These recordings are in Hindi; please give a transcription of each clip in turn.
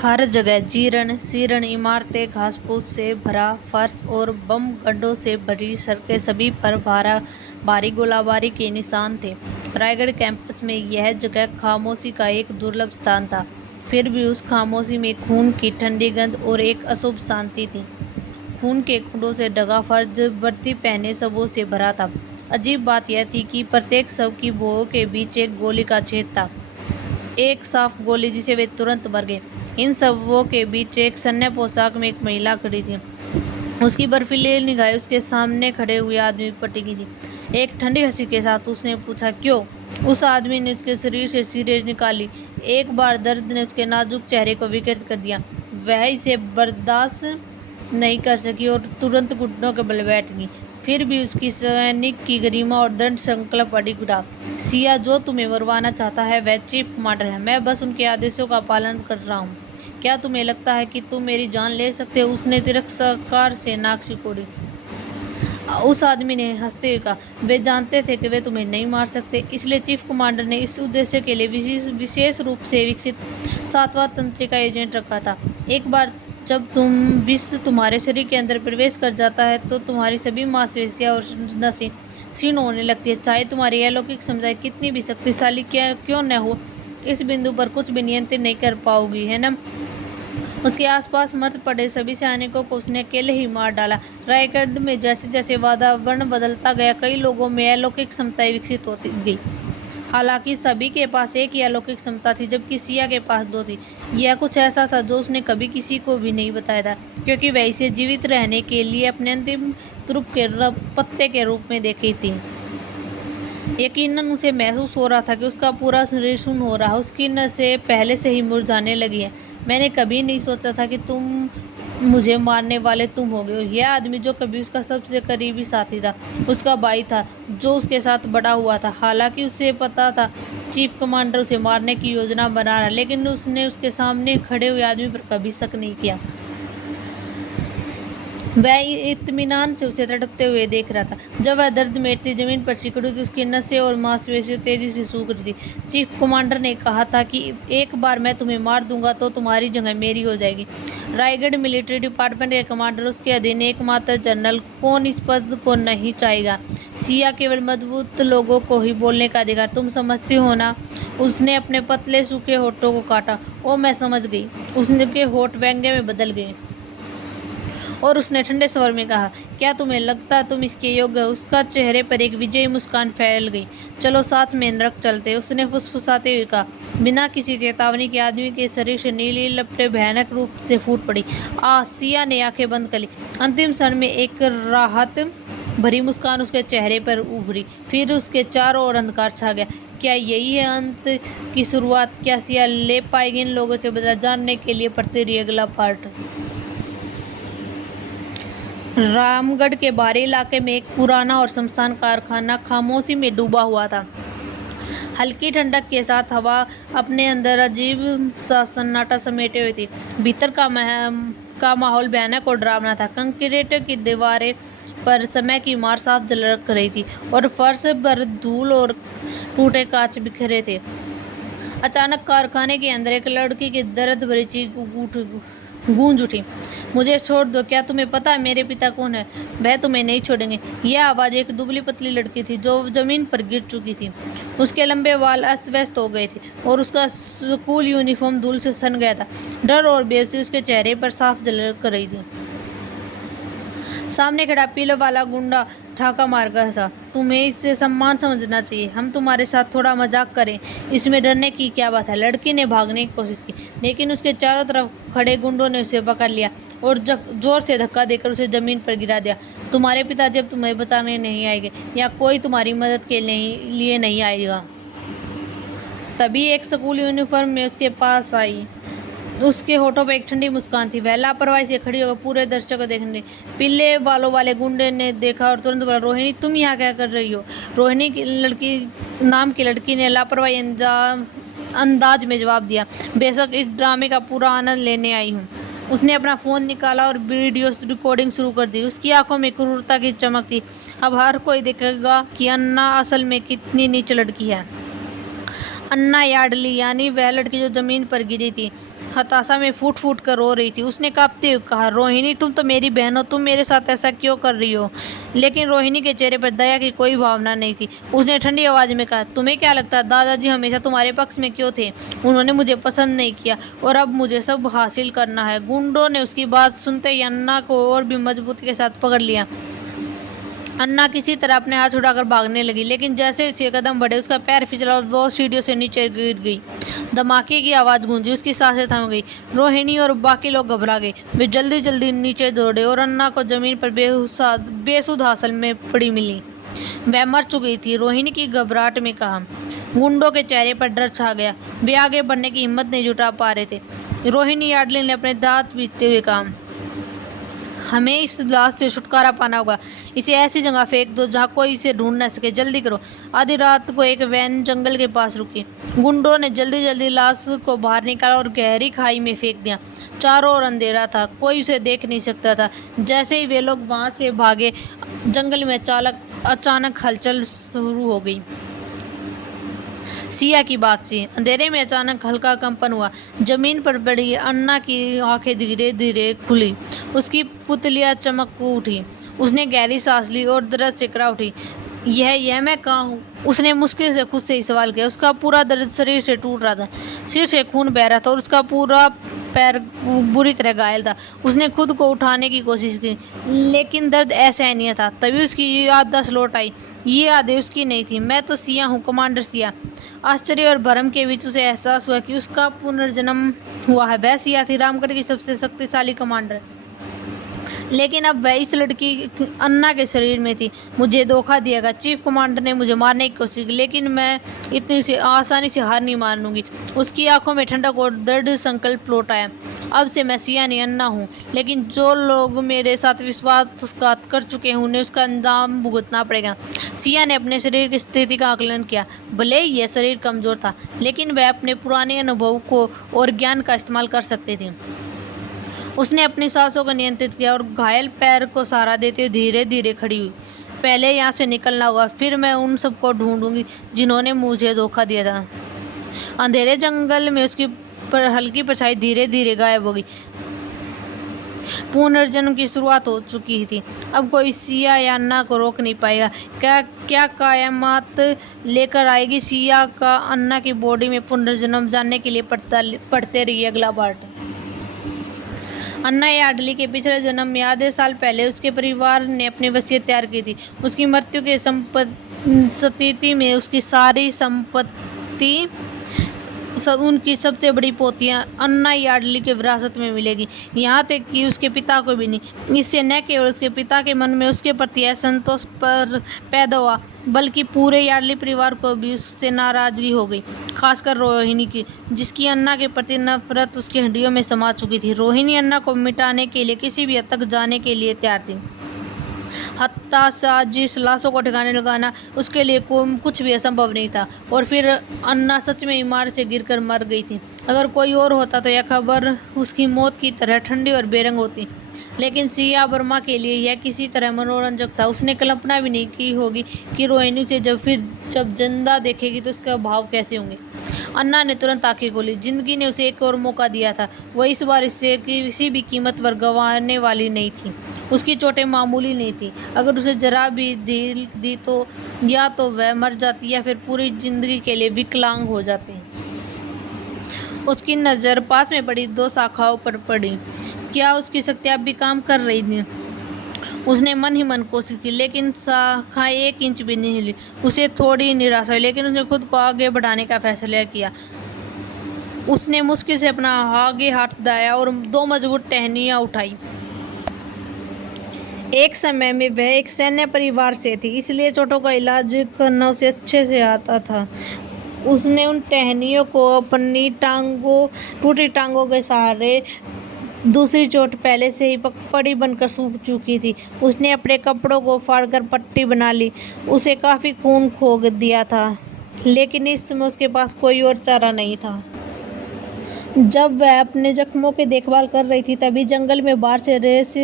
हर जगह जीर्ण शीर्ण इमारतें, घास फूस से भरा फर्श और बम गड्ढों से भरी सड़कें, सभी पर भारी गोलाबारी के निशान थे। रायगढ़ कैंपस में यह जगह खामोशी का एक दुर्लभ स्थान था। फिर भी उस खामोशी में खून की ठंडी गंध और एक अशुभ शांति थी। खून के कुंडों से ढका फर्श वर्दी पहने शवों से भरा था। अजीब बात यह थी कि प्रत्येक शव की भौहों के बीच एक गोली का छेद था, एक साफ गोली जिसे वे तुरंत मर गए। इन सबों के बीच एक सन्या पोशाक में एक महिला खड़ी थी। उसकी बर्फीली निगाहें उसके सामने खड़े हुए आदमी पर टिकी थी। एक ठंडी हंसी के साथ उसने पूछा, क्यों? उस आदमी ने उसके शरीर से सिरें निकाली। एक बार दर्द ने उसके नाजुक चेहरे को विकृत कर दिया। वह इसे बर्दाश्त नहीं कर सकी और तुरंत घुटनों के बल बैठ गई। फिर भी उसकी सैनिक की गरिमा और दृढ़ संकल्प अडिग उठा। सिया, जो तुम्हें मरवाना चाहता है वह चीफ कमांडर है। मैं बस उनके आदेशों का पालन कर रहा हूँ। क्या तुम्हें लगता है कि तुम मेरी जान ले सकते हो? उसने तिरस्कार से नाक सिकोड़ी। उस आदमी ने हंसते हुए कहा, वे जानते थे कि वे तुम्हें नहीं मार सकते, इसलिए चीफ कमांडर ने इस उद्देश्य के लिए विशेष रूप से विकसित 7वां तंत्रिका एजेंट रखा था। एक बार जब विष तुम्हारे शरीर के अंदर प्रवेश कर जाता है तो तुम्हारी सभी मांसपेशियां और नसें क्षीण होने लगती है। चाहे तुम्हारी अलौकिक क्षमताएं कितनी भी शक्तिशाली क्यों न हो, इस बिंदु पर कुछ भी नियंत्रित नहीं कर पाओगी, है ना? उसके आसपास मर पड़े सभी सैनिकों को उसने अकेले ही मार डाला। रायगढ़ में जैसे जैसे वातावरण बदलता गया, कई लोगों में अलौकिक क्षमताएं विकसित होती गई। हालांकि सभी के पास एक ही अलौकिक क्षमता थी, जबकि सिया के पास 2 थी। यह कुछ ऐसा था जो उसने कभी किसी को भी नहीं बताया था, क्योंकि वह इसे जीवित रहने के लिए अपने अंतिम तुरुप के पत्ते के रूप में देखी थी। यकीनन उसे महसूस हो रहा था कि उसका पूरा शरीर सुन्न हो रहा है, उसकी नसें पहले से ही मुरझाने लगी है। मैंने कभी नहीं सोचा था कि तुम मुझे मारने वाले तुम हो गए हो। यह आदमी जो कभी उसका सबसे करीबी साथी था, उसका भाई था, जो उसके साथ बड़ा हुआ था। हालांकि उसे पता था चीफ कमांडर उसे मारने की योजना बना रहा, लेकिन उसने उसके सामने खड़े हुए आदमी पर कभी शक नहीं किया। वह इत्मीनान से उसे तड़पते हुए देख रहा था। जब वह दर्द में जमीन पर सिकुड़ी थी, उसकी नसें और मांसपेशियां तेजी से सूख रही थी। चीफ कमांडर ने कहा था कि एक बार मैं तुम्हें मार दूंगा तो तुम्हारी जगह मेरी हो जाएगी। रायगढ़ मिलिट्री डिपार्टमेंट के कमांडर, उसके अधीन एकमात्र जनरल, कौन इस पद को नहीं चाहेगा? सिया, केवल मजबूत लोगों को ही बोलने का अधिकार, तुम समझती हो ना? उसने अपने पतले सूखे होठों को काटा। ओ, मैं समझ गई। उसके होठ व्यंग्य में बदल गए और उसने ठंडे स्वर में कहा, क्या तुम्हें लगता तुम इसके योग्य हो? उसका चेहरे पर एक विजयी मुस्कान फैल गई। चलो साथ में नरक चलते, उसने फुसफुसाते हुए कहा। बिना किसी चेतावनी के आदमी के शरीर से नीली लपटें भयानक रूप से फूट पड़ी। सिया ने आंखें बंद कर ली। अंतिम क्षण में एक राहत भरी मुस्कान उसके चेहरे पर उभरी, फिर उसके चारों ओर अंधकार छा गया। क्या यही है अंत की शुरुआत? क्या सिया ले पाएगी इन लोगों से बदला? जानने के लिए पढ़ते रहिए अगला पार्ट। रामगढ़ के बाहरी इलाके में एक पुराना और शमशान कारखाना खामोशी में डूबा हुआ था। हल्की ठंडक के साथ हवा अपने अंदर अजीब सा सन्नाटा समेटे हुए थी। भीतर का माहौल भयानक और डरावना था। कंक्रीट की दीवारें पर समय की मार साफ झलक रही थी और फर्श पर धूल और टूटे कांच बिखरे थे। अचानक कारखाने के अंदर एक लड़की की दर्द भरी चीख गूंज उठी। मुझे छोड़ दो, क्या तुम्हें पता है मेरे पिता कौन है? वह तुम्हें नहीं छोड़ेंगे। यह आवाज़ एक दुबली पतली लड़की थी जो जमीन पर गिर चुकी थी। उसके लंबे बाल अस्त व्यस्त हो गए थे और उसका स्कूल यूनिफॉर्म धूल से सन गया था। डर और बेबसी उसके चेहरे पर साफ झलक रही थी। सामने खड़ा पीले वाला गुंडा ठाका मारकर था। तुम्हें इससे सम्मान समझना चाहिए। हम तुम्हारे साथ थोड़ा मजाक करें, इसमें डरने की क्या बात है? लड़की ने भागने की कोशिश की, लेकिन उसके चारों तरफ खड़े गुंडों ने उसे पकड़ लिया और जोर से धक्का देकर उसे जमीन पर गिरा दिया। तुम्हारे पिताजी अब तुम्हें बचाने नहीं आएंगे, या कोई तुम्हारी मदद के लिए नहीं आएगा। तभी एक स्कूल यूनिफॉर्म में उसके पास आई। उसके होठों पर एक ठंडी मुस्कान थी। वह लापरवाही से खड़ी होकर पूरे दर्शक को देखने लगी। पीले बालों वाले गुंडे ने देखा और तुरंत बोला, रोहिणी, तुम यहाँ क्या कर रही हो? रोहिणी नाम की लड़की ने लापरवाही अंदाज में जवाब दिया, बेशक इस ड्रामे का पूरा आनंद लेने आई हूँ। उसने अपना फ़ोन निकाला और वीडियो रिकॉर्डिंग शुरू कर दी। उसकी आंखों में क्रूरता की चमक थी। अब हर कोई देखेगा कि अन्ना असल में कितनी नीच लड़की है। अन्ना यार्डली यानी वह लड़की जो जमीन पर गिरी थी, हताशा में फूट फूट कर रो रही थी। उसने कांपते हुए कहा, रोहिणी तुम तो मेरी बहन हो, तुम मेरे साथ ऐसा क्यों कर रही हो? लेकिन रोहिणी के चेहरे पर दया की कोई भावना नहीं थी। उसने ठंडी आवाज में कहा, तुम्हें क्या लगता है दादाजी हमेशा तुम्हारे पक्ष में क्यों थे? उन्होंने मुझे पसंद नहीं किया और अब मुझे सब हासिल करना है। गुंडों ने उसकी बात सुनते ही अन्ना को और भी मजबूती के साथ पकड़ लिया। अन्ना किसी तरह अपने हाथ उठाकर भागने लगी, लेकिन जैसे उसके कदम बढ़े उसका पैर फिसला और वो सीढ़ियों से नीचे गिर गई। धमाके की आवाज़ गूंजी, उसकी सांसें थम गई। रोहिणी और बाकी लोग घबरा गए। वे जल्दी जल्दी नीचे दौड़े और अन्ना को जमीन पर बेसुध हालत में पड़ी मिली। वह मर चुकी थी। रोहिणी की घबराहट में कहा। गुंडों के चेहरे पर डर छा गया। वे आगे बढ़ने की हिम्मत नहीं जुटा पा रहे थे। रोहिणी यार्डली ने अपने दांत पीटते हुए कहा, हमें इस लाश से छुटकारा पाना होगा। इसे ऐसी जगह फेंक दो जहाँ कोई इसे ढूंढ न सके। जल्दी करो। आधी रात को एक वैन जंगल के पास रुकी। गुंडों ने जल्दी जल्दी लाश को बाहर निकाला और गहरी खाई में फेंक दिया। चारों ओर अंधेरा था, कोई उसे देख नहीं सकता था। जैसे ही वे लोग वहाँ से भागे, जंगल में अचानक हलचल शुरू हो गई। सिया की वापसी। अंधेरे में अचानक हल्का कंपन हुआ। जमीन पर पड़ी अन्ना की आंखें धीरे धीरे खुली। उसकी पुतलियाँ चमक उठी। उसने गहरी सांस ली और दर्द से करा उठी। यह मैं कहाँ हूँ? उसने मुश्किल से खुद से ही सवाल किया। उसका पूरा दर्द शरीर से टूट रहा था। सिर से खून बह रहा था और उसका पूरा पैर बुरी तरह घायल था। उसने खुद को उठाने की कोशिश की, लेकिन दर्द असहनीय था। तभी उसकी याददाश्त लौट आई। ये यादें उसकी नहीं थी। मैं तो सिया हूँ, कमांडर सिया। आश्चर्य और भरम के बीच उसे एहसास हुआ कि उसका पुनर्जन्म हुआ है। वह सिया थी, रामगढ़ की सबसे शक्तिशाली कमांडर, लेकिन अब वह इस लड़की अन्ना के शरीर में थी। मुझे धोखा दिया गया। चीफ कमांडर ने मुझे मारने की कोशिश की, लेकिन मैं इतनी से आसानी से हार नहीं मानूंगी। उसकी आंखों में ठंडक और दृढ़ संकल्प लौट आया। अब से मैं सिया नहीं, अन्ना हूँ। लेकिन जो लोग मेरे साथ विश्वासघात कर चुके हैं उन्हें उसका अंजाम भुगतना पड़ेगा। सिया ने अपने शरीर की स्थिति का आकलन किया। भले ही यह शरीर कमज़ोर था, लेकिन वह अपने पुराने अनुभव को और ज्ञान का इस्तेमाल कर सकती थी। उसने अपनी सांसों को नियंत्रित किया और घायल पैर को सहारा देते हुए धीरे धीरे खड़ी हुई। पहले यहाँ से निकलना होगा, फिर मैं उन सबको ढूंढूंगी जिन्होंने मुझे धोखा दिया था। अंधेरे जंगल में उसकी हल्की परछाई धीरे धीरे गायब हो गई। पुनर्जन्म की शुरुआत हो चुकी थी। अब कोई सिया या अन्ना को रोक नहीं पाएगा। क्या कयामत लेकर आएगी सिया का अन्ना की बॉडी में पुनर्जन्म? जानने के लिए पढ़ते रहिए अगला पार्ट। अन्ना यार्डली के पिछले जन्म में आधे साल पहले उसके परिवार ने अपनी वसीयत तैयार की थी। उसकी मृत्यु के स्थिति में उसकी सारी संपत्ति उनकी सबसे बड़ी पोतियां अन्ना यार्डली के विरासत में मिलेगी। यहाँ तक कि उसके पिता को भी नहीं। इससे न केवल उसके पिता के मन में उसके प्रति असंतोष पर पैदा हुआ, बल्कि पूरे यार्डली परिवार को भी उससे नाराजगी हो गई, खासकर रोहिणी की, जिसकी अन्ना के प्रति नफरत उसकी हड्डियों में समा चुकी थी। रोहिणी अन्ना को मिटाने के लिए किसी भी हद तक जाने के लिए तैयार थी। हताशा, जिस लाशों को ठिकाने लगाना, उसके लिए कुछ भी असंभव नहीं था। और फिर अन्ना सच में इमारत से गिरकर मर गई थी। अगर कोई और होता तो यह खबर उसकी मौत की तरह ठंडी और बेरंग होती, लेकिन सिया वर्मा के लिए यह किसी तरह मनोरंजक था। उसने कल्पना भी नहीं की होगी कि रोहिणी से जब जिंदा देखेगी तो उसका भाव कैसे होंगे। अन्ना ने तुरंत आंखें खोली। जिंदगी ने उसे एक और मौका दिया था। वह इस बार इससे किसी भी कीमत पर गंवाने वाली नहीं थी। उसकी चोटें मामूली नहीं थी। अगर उसे जरा भी ढील दी तो या तो वह मर जाती या फिर पूरी जिंदगी के लिए विकलांग हो जाती। उसकी नज़र पास में पड़ी 2 शाखाओं पर पड़ी। क्या उसकी शक्तियाँ अब भी काम कर रही थी? उसने मन ही मन कोशिश की, लेकिन शाखाएं 1 इंच भी नहीं हिली। उसे थोड़ी निराशा हुई, लेकिन उसने खुद को आगे बढ़ाने का फैसला किया। उसने मुश्किल से अपना आगे हाथ दाया और 2 मजबूत टहनियाँ उठाई। एक समय में वह एक सैन्य परिवार से थी, इसलिए चोटों का इलाज करना उसे अच्छे से आता था। उसने उन टहनियों को अपनी टूटी टांगों के सहारे, दूसरी चोट पहले से ही पड़ी बनकर सूख चुकी थी। उसने अपने कपड़ों को फाड़कर पट्टी बना ली। उसे काफ़ी खून खो दिया था, लेकिन इस समय उसके पास कोई और चारा नहीं था। जब वह अपने जख्मों की देखभाल कर रही थी तभी जंगल में बाहर से रेस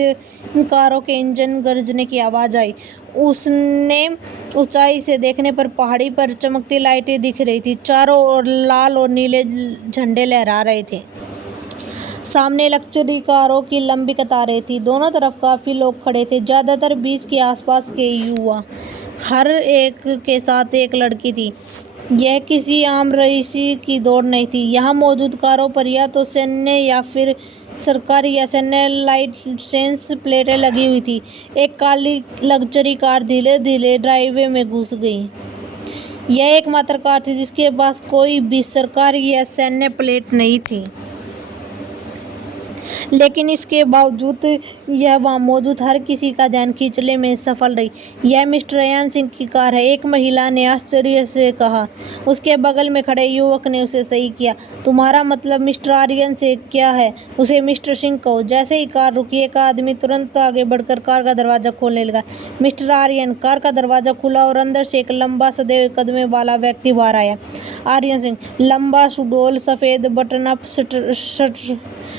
कारों के इंजन गरजने की आवाज़ आई। उसने ऊंचाई से देखने पर पहाड़ी पर चमकती लाइटें दिख रही थी। चारों ओर लाल और नीले झंडे लहरा रहे थे। सामने लग्जरी कारों की लंबी कतारें थी। दोनों तरफ काफ़ी लोग खड़े थे, ज़्यादातर 20 के आसपास के युवा। हर एक के साथ एक लड़की थी। यह किसी आम रईसी की दौड़ नहीं थी। यहाँ मौजूद कारों पर या तो सैन्य या फिर सरकारी या सैन्य लाइसेंस प्लेटें लगी हुई थी। एक काली लग्जरी कार धीरे धीरे ड्राइववे में घुस गई। यह एकमात्र कार थी जिसके पास कोई भी सरकारी या सैन्य प्लेट नहीं थी, लेकिन इसके बावजूद यह वहां मौजूद हर किसी का ध्यान खींचने में सफल रही। यह मिस्टर अयान सिंह की कार है, एक महिला ने आश्चर्य से कहा। उसके बगल में खड़े युवक ने उसे सही किया। तुम्हारा मतलब मिस्टर आर्यन से क्या है? उसे मिस्टर सिंह कहो। जैसे ही कार रुकी, एक आदमी तुरंत आगे बढ़कर कार का दरवाजा खोलने लगा। मिस्टर आर्यन। कार का दरवाजा खुला और अंदर से एक लंबा सधे कदमे वाला व्यक्ति बाहर आया। आर्यन सिंह, लंबा सुडौल, सफेद बटन अप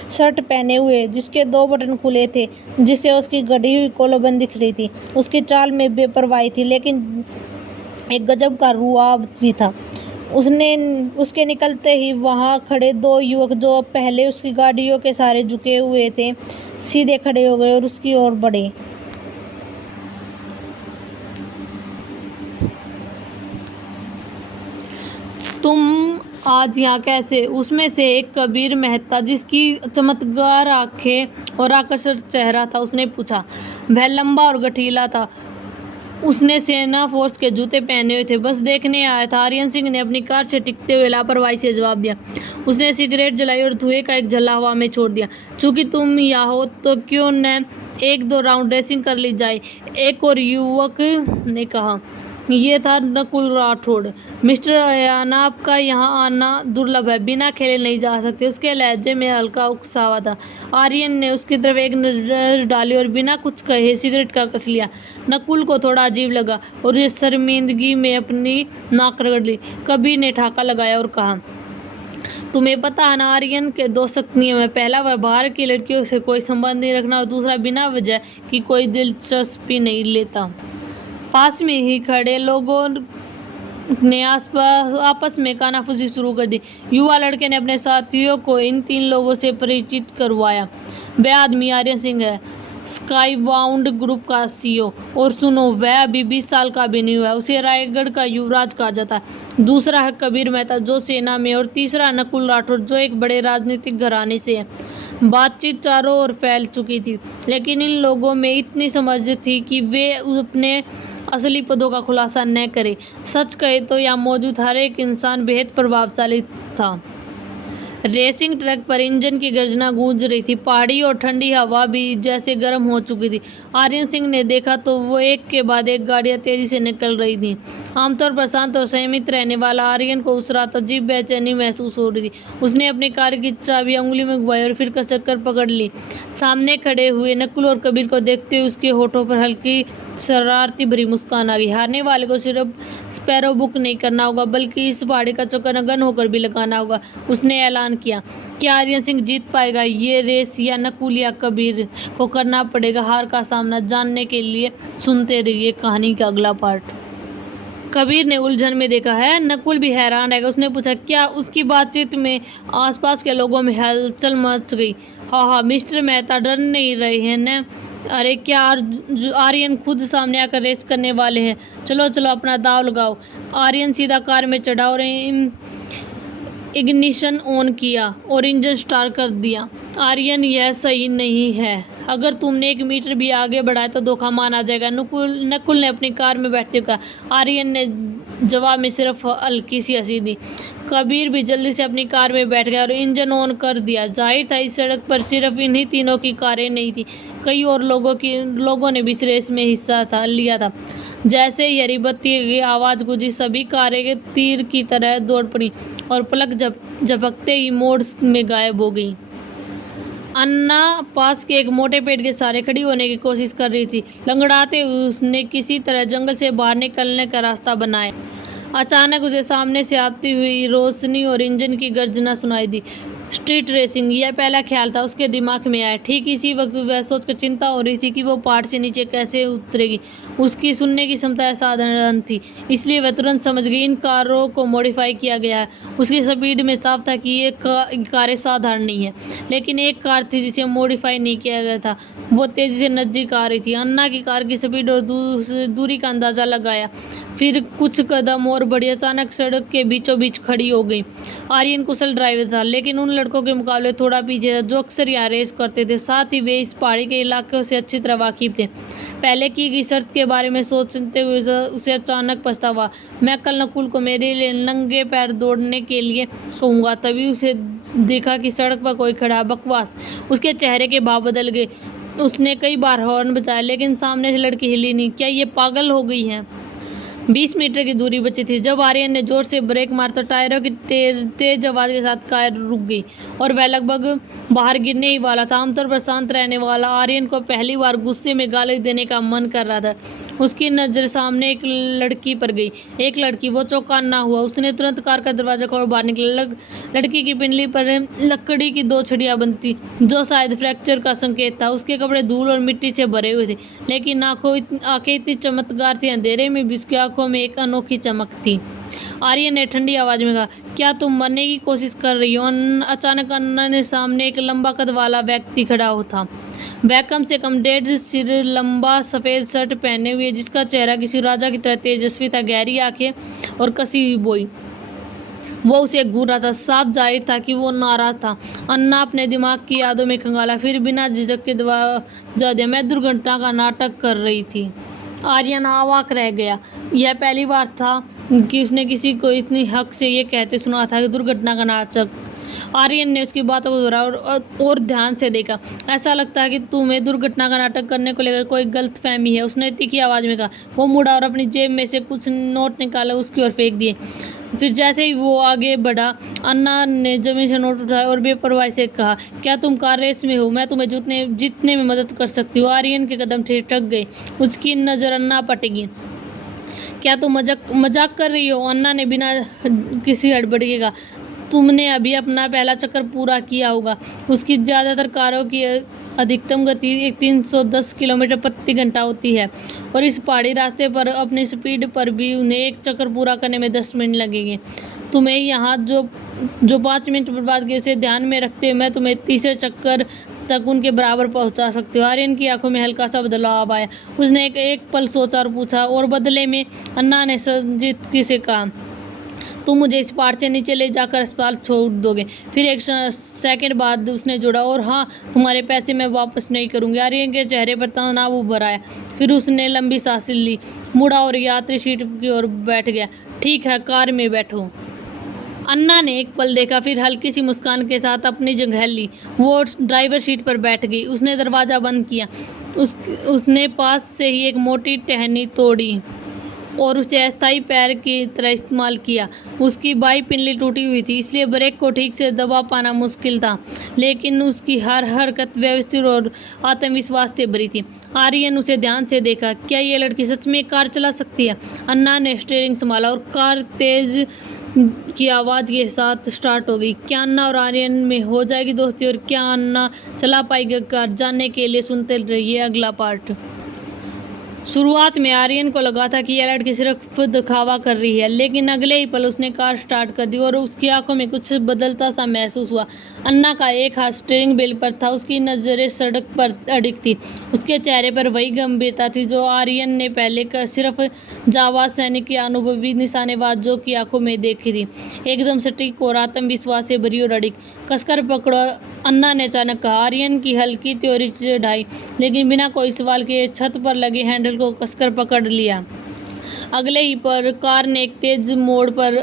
शर्ट पहने हुए, जिसके 2 बटन खुले थे, जिससे उसकी गड़ी हुई कॉलरबंद दिख रही थी। उसकी चाल में बेपरवाही थी, लेकिन एक गजब का रुआब भी था। उसके निकलते ही वहां खड़े 2 युवक, जो पहले उसकी गाड़ियों के सहारे झुके हुए थे, सीधे खड़े हो गए और उसकी ओर बढ़े। तुम आज यहाँ कैसे? उसमें से एक कबीर मेहता, जिसकी चमत्कार आंखें और आकर्षक चेहरा था, उसने पूछा। वह लंबा और गठीला था। उसने सेना फोर्स के जूते पहने हुए थे। बस देखने आया था, आर्यन सिंह ने अपनी कार से टिकते हुए लापरवाही से जवाब दिया। उसने सिगरेट जलाई और धुएं का एक जला हवा में छोड़ दिया। चूंकि तुम यहाँ हो तो क्यों न 1-2 राउंड रेसिंग कर ली जाए, एक और युवक ने कहा। ये था नकुल राठौड़। मिस्टर अयान, आपका यहाँ आना दुर्लभ है, बिना खेले नहीं जा सकते। उसके लहजे में हल्का उकसावा था। आर्यन ने उसकी तरफ एक नजर डाली और बिना कुछ कहे सिगरेट का कस लिया। नकुल को थोड़ा अजीब लगा और इस शर्मिंदगी में अपनी नाक रगड़ ली। कबीर ने ठाका लगाया और कहा, तुम्हें पता है ना, आर्यन के 2 सख्त नियम है। पहला, वह बाहर की लड़कियों से कोई संबंध नहीं रखना, और दूसरा, बिना वजह की कोई दिलचस्पी नहीं लेता। पास में ही खड़े लोगों ने आपस में कानाफूसी शुरू कर दी। युवा लड़के ने अपने साथियों को इन 3 लोगों से परिचित करवाया। वह आदमी आर्यन सिंह है, स्काईबाउंड ग्रुप का CEO। और सुनो, वह अभी 20 साल का भी नहीं हुआ है। उसे रायगढ़ का युवराज कहा जाता है। दूसरा है कबीर मेहता, जो सेना में, और तीसरा नकुल राठौर, जो एक बड़े राजनीतिक घराने से है। बातचीत चारों ओर फैल चुकी थी, लेकिन इन लोगों में इतनी समझ थी कि वे अपने असली पदों का खुलासा न करें। सच कहे तो यहाँ मौजूद हर एक इंसान बेहद प्रभावशाली था। रेसिंग ट्रैक पर इंजन की गर्जना गूंज रही थी। पहाड़ी और ठंडी हवा भी जैसे गर्म हो चुकी थी। आर्यन सिंह ने देखा तो वो एक के बाद एक गाड़ियां तेजी से निकल रही थी। आमतौर पर शांत और संयमित रहने वाला आर्यन को उस रात अजीब बेचैनी महसूस हो रही थी। उसने अपनी कार की चाबी अंगुली में घुमाई और फिर कसर कर पकड़ ली। सामने खड़े हुए नकुल और कबीर को देखते हुए उसके होठों पर हल्की शरारती भरी मुस्कान आ गई। हारने वाले को सिर्फ स्पैरो बुक नहीं करना होगा, बल्कि इस पहाड़ी का चक्कर नगन होकर भी लगाना होगा। उसने ऐलान किया। क्या आर्यन सिंह जीत पाएगा ये रेस, या नकुल या कबीर को करना पड़ेगा हार का सामना? जानने के लिए सुनते रहिए कहानी का अगला पार्ट। कबीर ने उलझन में देखा है। नकुल भी हैरान रह गया। उसने पूछा, क्या? उसकी बातचीत में आसपास के लोगों में हलचल मच गई। हाँ, मिस्टर मेहता डर नहीं रहे हैं न? अरे, क्या आर्यन खुद सामने आकर रेस करने वाले हैं? चलो चलो, अपना दाव लगाओ। आर्यन सीधा कार में चढ़ा और इग्निशन ऑन किया और इंजन स्टार्ट कर दिया। आर्यन, यह सही नहीं है। अगर तुमने 1 मीटर भी आगे बढ़ाया तो धोखा माना जाएगा। नकुल ने अपनी कार में बैठते हुए कहा। आर्यन ने जवाब में सिर्फ हल्की सी हंसी दी। कबीर भी जल्दी से अपनी कार में बैठ गया और इंजन ऑन कर दिया। जाहिर था इस सड़क पर सिर्फ इन्हीं तीनों की कारें नहीं थी, कई और लोगों ने भी इस रेस में हिस्सा लिया था। जैसे ही हरी बत्ती की आवाज़ गूंजी, सभी कारें के तीर की तरह दौड़ पड़ी और पलक झपकते ही मोड़ में गायब हो गई। अन्ना पास के एक मोटे पेड़ के सहारे खड़ी होने की कोशिश कर रही थी। लंगड़ाते हुए उसने किसी तरह जंगल से बाहर निकलने का रास्ता बनाया। अचानक उसे सामने से आती हुई रोशनी और इंजन की गर्जना सुनाई दी। स्ट्रीट रेसिंग, यह पहला ख्याल था उसके दिमाग में आया। ठीक इसी वक्त वह सोचकर चिंता हो रही थी कि वो पहाड़ से नीचे कैसे उतरेगी। उसकी सुनने की क्षमता असाधारण थी, इसलिए वह तुरंत समझ गई इन कारों को मॉडिफाई किया गया है। उसकी स्पीड में साफ था कि ये कारें साधारण नहीं है, लेकिन एक कार थी जिसे मॉडिफाई नहीं किया गया था। वो तेजी से नजदीक आ रही थी। अन्ना की कार की स्पीड और दूरी का अंदाजा लगाया, फिर कुछ कदम और बढ़ी। अचानक सड़क के बीचों बीच खड़ी हो गई। आर्यन कुशल ड्राइवर था, लेकिन उन लड़कों के मुकाबले थोड़ा पीछे था जो अक्सर यहाँ रेस करते थे। साथ ही वे इस पहाड़ी के इलाके से अच्छी तरह वाकिफ थे। पहले की गई शर्त के बारे में सोचते हुए उसे अचानक पछतावा। मैं कल नकुल को मेरे लिए नंगे पैर दौड़ने के लिए कहूँगा। तभी उसे देखा कि सड़क पर कोई खड़ा। बकवास। उसके चेहरे के भाव बदल गए। उसने कई बार हॉर्न बजाया, लेकिन सामने से लड़की हिली नहीं। क्या ये पागल हो गई है? 20 मीटर की दूरी बची थी जब आर्यन ने जोर से ब्रेक मारा तो टायरों की तेज आवाज के साथ कार रुक गई और वह लगभग बाहर गिरने ही वाला था। आमतौर पर शांत रहने वाला आर्यन को पहली बार गुस्से में गाली देने का मन कर रहा था। उसकी नज़र सामने एक लड़की पर गई। एक लड़की। वो चौंकाना हुआ। उसने तुरंत कार का दरवाजा खोल बाहर निकला। लड़की की पिंडली पर लकड़ी की 2 छड़ियाँ बंद थी, जो शायद फ्रैक्चर का संकेत था। उसके कपड़े धूल और मिट्टी से भरे हुए थे, लेकिन आंखें इतनी चमत्कार थी। अंधेरे में भी उसकी आंखों में एक अनोखी चमक थी। आर्यन ने ठंडी आवाज में कहा, क्या तुम मरने की कोशिश कर रही हो? अचानक अन्ना ने सामने एक लंबा कद वाला व्यक्ति खड़ा हो था। वह कम से कम 1.5 सिर लंबा सफ़ेद शर्ट पहने हुए, जिसका चेहरा किसी राजा की तरह तेजस्वी था। गहरी आंखें और कसी हुई बोई। वो उसे घूर रहा था। साफ जाहिर था कि वो नाराज था। अन्ना अपने दिमाग की यादों में खंगाला, फिर बिना झिझक के जवाब दिया, मैं दुर्घटना का नाटक कर रही थी। आर्यन अवाक रह गया। यह पहली बार था कि उसने किसी को इतनी हक से ये कहते सुना था कि दुर्घटना का नाटक। आर्यन ने उसकी बातों को दोहराया और ध्यान से देखा। ऐसा लगता है कि तुम्हें दुर्घटना का नाटक करने को लेकर कोई गलतफहमी है, उसने तीखी आवाज में कहा। वो मुड़ा और अपनी जेब में से कुछ नोट निकाले उसकी ओर फेंक दिए। फिर जैसे ही वो आगे बढ़ा, अन्ना ने जमीन से नोट उठाया और बेपरवाही से कहा, क्या तुम कार रेस में हो? मैं तुम्हें जीतने में मदद कर सकती हूँ। आर्यन के कदम ठिठक गए। उसकी नज़र अन्ना पर टिकी। क्या तुम मजाक कर रही हो? अन्ना ने बिना किसी हड़बड़ी के कहा, तुमने अभी अपना पहला चक्कर पूरा किया होगा। उसकी ज़्यादातर कारों की अधिकतम गति 310 किलोमीटर प्रति घंटा होती है और इस पहाड़ी रास्ते पर अपनी स्पीड पर भी उन्हें एक चक्कर पूरा करने में 10 मिनट लगेंगे। तुम्हें यहाँ जो 5 मिनट बर्बाद किए उसे ध्यान में रखते हुए मैं तुम्हें तीसरे चक्कर तक उनके बराबर पहुंचा सकती हूँ। आर्यन की आंखों में हल्का सा बदलाव आया। उसने एक पल सोचा और पूछा, और बदले में? अन्ना ने संजीदगी से कहा, तुम मुझे इस पहाड़ से नीचे ले जाकर अस्पताल छोड़ दोगे। फिर एक सेकंड बाद उसने जोड़ा, और हाँ, तुम्हारे पैसे मैं वापस नहीं करूँगी। आर्यन के चेहरे पर तनाव उभर आया। फिर उसने लंबी सांस ली, मुड़ा और यात्री सीट की ओर बैठ गया। ठीक है, कार में बैठो। अन्ना ने एक पल देखा, फिर हल्की सी मुस्कान के साथ अपनी जगह ली। वो ड्राइवर सीट पर बैठ गई। उसने दरवाज़ा बंद किया। उसने पास से ही एक मोटी टहनी तोड़ी और उसे अस्थायी पैर की तरह इस्तेमाल किया। उसकी बाई पिंडली टूटी हुई थी, इसलिए ब्रेक को ठीक से दबा पाना मुश्किल था, लेकिन उसकी हर हरकत व्यवस्थित और आत्मविश्वास से भरी थी। आर्यन उसे ध्यान से देखा। क्या ये लड़की सच में कार चला सकती है? अन्ना ने स्टीयरिंग संभाला और कार तेज की आवाज़ के साथ स्टार्ट हो गई। क्या अन्ना और आर्यन में हो जाएगी दोस्ती, और क्या अन्ना चला पाएगी कार? जानने के लिए सुनते रहिए अगला पार्ट। शुरुआत में आर्यन को लगा था कि यह लड़की सिर्फ दिखावा कर रही है, लेकिन अगले ही पल उसने कार स्टार्ट कर दी और उसकी आंखों में कुछ बदलता सा महसूस हुआ। अन्ना का एक हाथ स्टीयरिंग व्हील पर था। उसकी नज़रें सड़क पर अड़िग थी। उसके चेहरे पर वही गंभीरता थी जो आर्यन ने पहले का सिर्फ जाबाज सैनिक या अनुभवी निशानेबाजों की आंखों में देखी थी। एकदम सटीक और आत्मविश्वास से भरी और अड़िग। कसकर पकड़ो, अन्ना ने अचानक कहा। आर्यन की हल्की त्योरी चढ़ाई, लेकिन बिना कोई सवाल किए छत पर लगे हैंडल को कसकर पकड़ लिया। अगले ही पर कार ने एक तेज मोड़ पर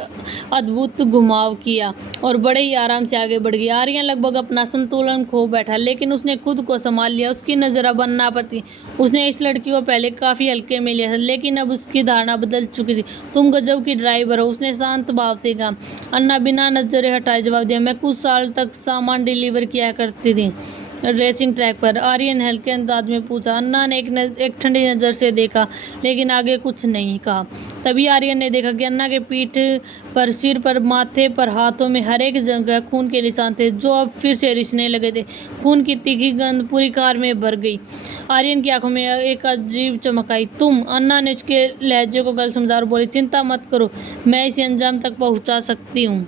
अद्भुत घुमाव किया और बड़े ही आराम से आगे बढ़ गई। आर्यन लगभग अपना संतुलन खो बैठा, लेकिन उसने खुद को संभाल लिया। उसकी नज़र अब अन्ना पर थी। उसने इस लड़की को पहले काफ़ी हल्के में लिया था, लेकिन अब उसकी धारणा बदल चुकी थी। तुम गजब की ड्राइवर हो, उसने शांत भाव से कहा। अन्ना बिना नजरें हटाए जवाब दिया, मैं कुछ साल तक सामान डिलीवर किया करती थी। रेसिंग ट्रैक पर। आर्यन हल्के अंदाज में पूछा। अन्ना ने एक ठंडी नज़र से देखा, लेकिन आगे कुछ नहीं कहा। तभी आर्यन ने देखा कि अन्ना के पीठ पर, सिर पर, माथे पर, हाथों में हर एक जगह खून के निशान थे, जो अब फिर से रिसने लगे थे। खून की तीखी गंध पूरी कार में भर गई। आर्यन की आंखों में एक अजीब चमक आई। तुम? अन्ना ने उसके लहजे को गलत समझा और बोली, चिंता मत करो, मैं इसे अंजाम तक पहुंचा सकती हूँ।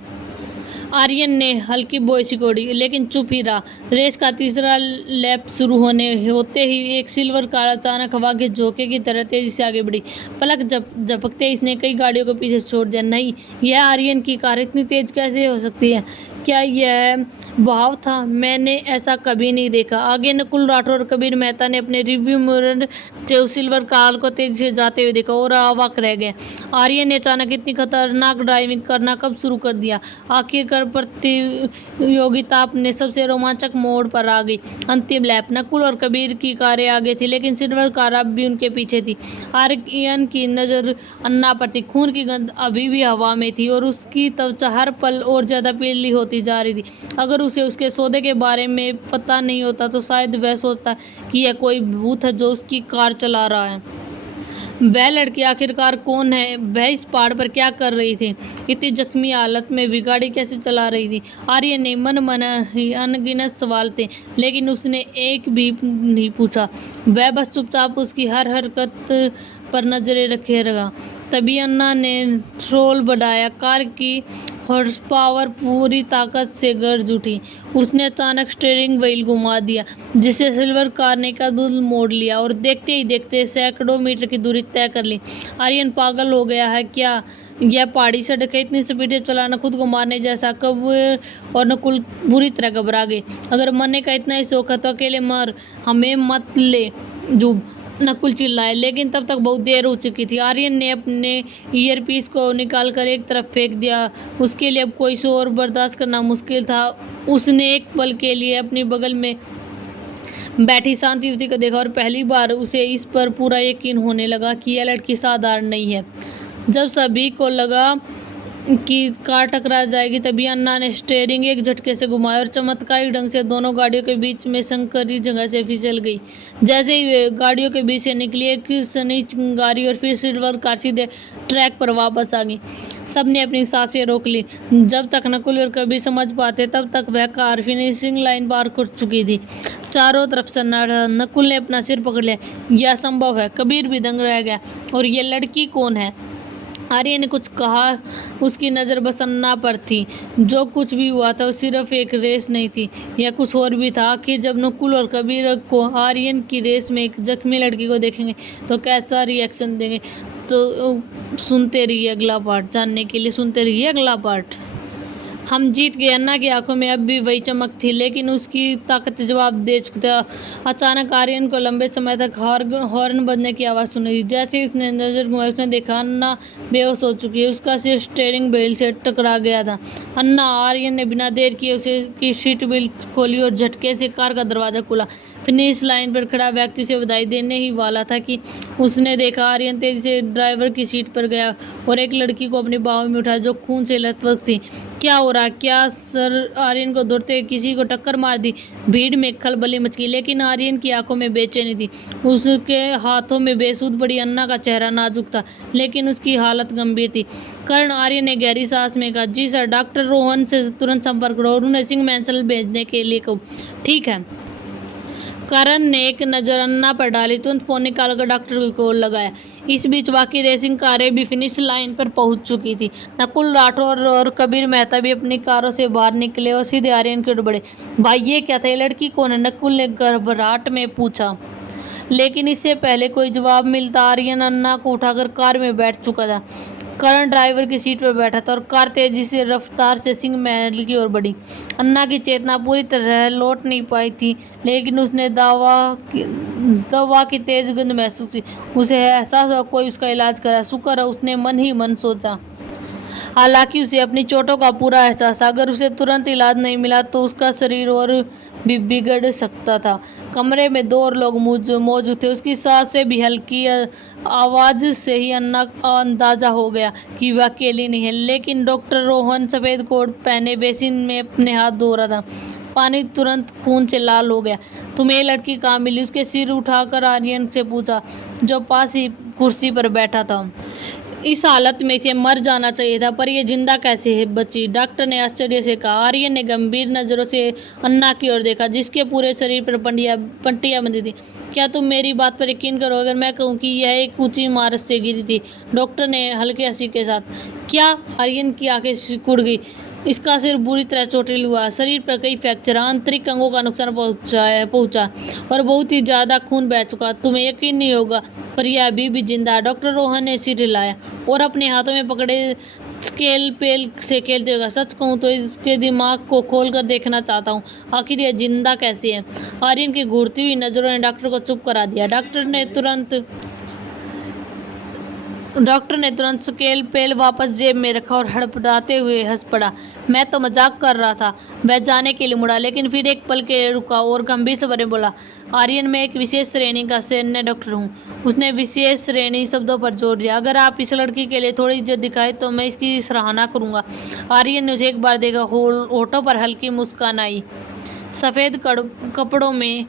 आर्यन ने हल्की बोई सिकोड़ी, लेकिन चुप ही रहा। रेस का तीसरा लैप शुरू होते ही एक सिल्वर कार अचानक हवा के झोंके की तरह तेजी से आगे बढ़ी। पलक झपकते इसने कई गाड़ियों को पीछे छोड़ दिया। नहीं, यह आर्यन की कार इतनी तेज कैसे हो सकती है? क्या यह बहाव था? मैंने ऐसा कभी नहीं देखा। आगे नकुल राठौर और कबीर मेहता ने अपने रिव्यू मिरर से उस सिल्वर कार को तेजी से जाते हुए देखा और अवाक रह गए। आर्यन ने अचानक इतनी खतरनाक ड्राइविंग करना कब शुरू कर दिया? आखिरकार प्रतियोगिता अपने सबसे रोमांचक मोड़ पर आ गई। अंतिम लैप। नकुल और कबीर की कारें आगे थी, लेकिन सिल्वर कार अब भी उनके पीछे थी। आर्यन की नजर अन्ना पर थी। खून की गंध अभी भी हवा में थी और उसकी त्वचा हर पल और ज्यादा पीली होती जा रही थी। अगर उसे उसके सौदे के बारे में पता नहीं होता तो शायद वह सोचता कि यह कोई भूत है जो उसकी कार चला रहा है। वह लड़की आखिरकार कौन है? वह इस पहाड़ पर क्या कर रही थी? इतनी जख्मी हालत में भी गाड़ी कैसे चला रही थी? आर्यन ने मन ही अनगिनत सवाल थे, लेकिन उसने एक भी नहीं पूछा। वह बस चुपचाप उसकी हर हरकत पर नजरें रखे रहा। तभी अन्ना ने थ्रोल बढ़ाया। कार की हॉर्स पावर पूरी ताकत से गरज उठी। उसने अचानक स्टीयरिंग व्हील घुमा दिया, जिससे सिल्वर कार ने एक अद्भुत मोड़ लिया और देखते ही देखते सैकड़ों मीटर की दूरी तय कर ली। आर्यन पागल हो गया है क्या? यह पहाड़ी सड़क है, इतनी स्पीड से चलाना खुद को मारने जैसा। कबीर और नकुल बुरी तरह घबरा गए। अगर मरने का इतना ही शौक है तो अकेले मर, हमें मत ले जुब, नकुल चिल्लाए। लेकिन तब तक बहुत देर हो चुकी थी। आर्यन ने अपने ईयरपीस को निकालकर एक तरफ फेंक दिया। उसके लिए अब कोई शोर बर्दाश्त करना मुश्किल था। उसने एक पल के लिए अपनी बगल में बैठी शांत युवती को देखा और पहली बार उसे इस पर पूरा यकीन होने लगा कि यह लड़की साधारण नहीं है। जब सभी को लगा कि कार टकरा जाएगी, तभी अन्ना ने स्टीयरिंग एक झटके से घुमाया और चमत्कारी ढंग से दोनों गाड़ियों के बीच में संकरी जगह से फिसल गई। जैसे ही वे गाड़ियों के बीच से निकली, एक सनी चिंगारी और फिर सिल्वर कार सीधे ट्रैक पर वापस आ गई। सबने अपनी सांसें रोक ली। जब तक नकुल और कबीर समझ पाते, तब तक वह कार फिनिशिंग लाइन पार कर चुकी थी। चारों तरफ सन्नाटा। नकुल ने अपना सिर पकड़ लिया। यह असंभव है। कबीर भी दंग रह गया। और ये लड़की कौन है? आर्य ने कुछ कहा। उसकी नज़र बस अन्ना पर थी। जो कुछ भी हुआ था वो सिर्फ एक रेस नहीं थी, यह कुछ और भी था। आखिर जब नकुल और कबीर को आर्यन की रेस में एक जख्मी लड़की को देखेंगे तो कैसा रिएक्शन देंगे? तो सुनते रहिए अगला पार्ट। जानने के लिए सुनते रहिए अगला पार्ट। हम जीत गए। अन्ना की आंखों में अब भी वही चमक थी, लेकिन उसकी ताकत जवाब दे चुकी था। अचानक आर्यन को लंबे समय तक हॉर्न बजने की आवाज़ सुनी दी। जैसे ही उसने नजर घुमाई, उसने देखा अन्ना बेहोश हो चुकी है। उसका सिर स्टीयरिंग व्हील से टकरा गया था। अन्ना! आर्यन ने बिना देर किए उसे की सीट बेल्ट खोली और झटके से कार का दरवाज़ा खुला। फिनिश लाइन पर खड़ा व्यक्ति उसे बधाई देने ही वाला था कि उसने देखा आर्यन तेजी से ड्राइवर की सीट पर गया और एक लड़की को अपनी बाहों में उठाया जो खून से लथपथ थी। क्या हो रहा? क्या सर? आर्यन को दौड़ते हुए किसी को टक्कर मार दी? भीड़ में खलबली मच गई, लेकिन आर्यन की आंखों में बेचैनी थी। उसके हाथों में बेसुध पड़ी। अन्ना का चेहरा नाजुक था, लेकिन उसकी हालत गंभीर थी। कर्ण! आर्यन ने गहरी सांस में कहा। जी सर, डॉक्टर रोहन से तुरंत संपर्क करो और उन्हें सिंह मैंसल भेजने के लिए कहो। ठीक है। करण ने एक नज़र अन्ना पर डाली, तुरंत फोन निकालकर डॉक्टर को कॉल लगाया। इस बीच बाकी रेसिंग कारें भी फिनिश लाइन पर पहुंच चुकी थी। नकुल राठौर और कबीर मेहता भी अपनी कारों से बाहर निकले और सीधे आर्यन की ओर बढ़े। भाई, ये क्या था? ये लड़की कौन है? नकुल ने घबराहट में पूछा। लेकिन इससे पहले कोई जवाब मिलता, आर्यन अन्ना को उठाकर कार में बैठ चुका था। करण ड्राइवर की सीट पर बैठा था और कार तेजी से रफ्तार से सिंह महल की ओर बढ़ी। अन्ना की चेतना पूरी तरह लौट नहीं पाई थी, लेकिन उसने दवा की तेज गंध महसूस की। उसे एहसास हुआ कोई उसका इलाज कर रहा है। शुक्र है, उसने मन ही मन सोचा। हालांकि उसे अपनी चोटों का पूरा एहसास था। अगर उसे तुरंत इलाज नहीं मिला तो उसका शरीर और भी बिगड़ सकता था। कमरे में दो और लोग मौजूद थे। उसकी सांस से भी हल्की आवाज़ से ही अन्ना का अंदाजा हो गया कि वह अकेली नहीं है। लेकिन डॉक्टर रोहन सफ़ेद कोट पहने बेसिन में अपने हाथ धो रहा था। पानी तुरंत खून से लाल हो गया। तुम्हें ये लड़की कहाँ मिली? उसके सिर उठाकर आर्यन से पूछा, जो पास ही कुर्सी पर बैठा था। इस हालत में इसे मर जाना चाहिए था, पर यह जिंदा कैसे है बची? डॉक्टर ने आश्चर्य से कहा। आर्यन ने गंभीर नजरों से अन्ना की ओर देखा, जिसके पूरे शरीर पर पट्टियां बंधी थी। क्या तुम मेरी बात पर यकीन करो अगर मैं कहूँ कि यह एक ऊंची इमारत से गिरी थी? डॉक्टर ने हल्के हंसी के साथ। क्या? आर्यन की आंखें सिकुड़ गई। इसका सिर बुरी तरह चोटिल हुआ, शरीर पर कई फ्रैक्चर, आंतरिक अंगों का नुकसान पहुंचा और बहुत ही ज्यादा खून बह चुका। तुम्हें यकीन नहीं होगा, पर यह अभी भी जिंदा है। डॉक्टर रोहन ने सिर हिलाया और अपने हाथों में पकड़े स्केलपेल से खेलते हुए कहा, सच कहूँ तो इसके दिमाग को खोल कर देखना चाहता हूँ, आखिर यह जिंदा कैसे है? आर्यन की घूरती हुई नजरों ने डॉक्टर को चुप करा दिया। डॉक्टर ने तुरंत स्केल पेल वापस जेब में रखा और हड़बड़ाते हुए हंस पड़ा। मैं तो मजाक कर रहा था। वह जाने के लिए मुड़ा, लेकिन फिर एक पल के रुका और गंभीर स्वर में बोला, आर्यन, मैं एक विशेष श्रेणी का सैन्य डॉक्टर हूँ। उसने विशेष श्रेणी शब्दों पर जोर दिया। अगर आप इस लड़की के लिए थोड़ी इज्जत दिखाए तो मैं इसकी सराहना करूंगा। आर्यन ने उसे एक बार देखा। होठों पर हल्की मुस्कान आई। सफेद कपड़ों में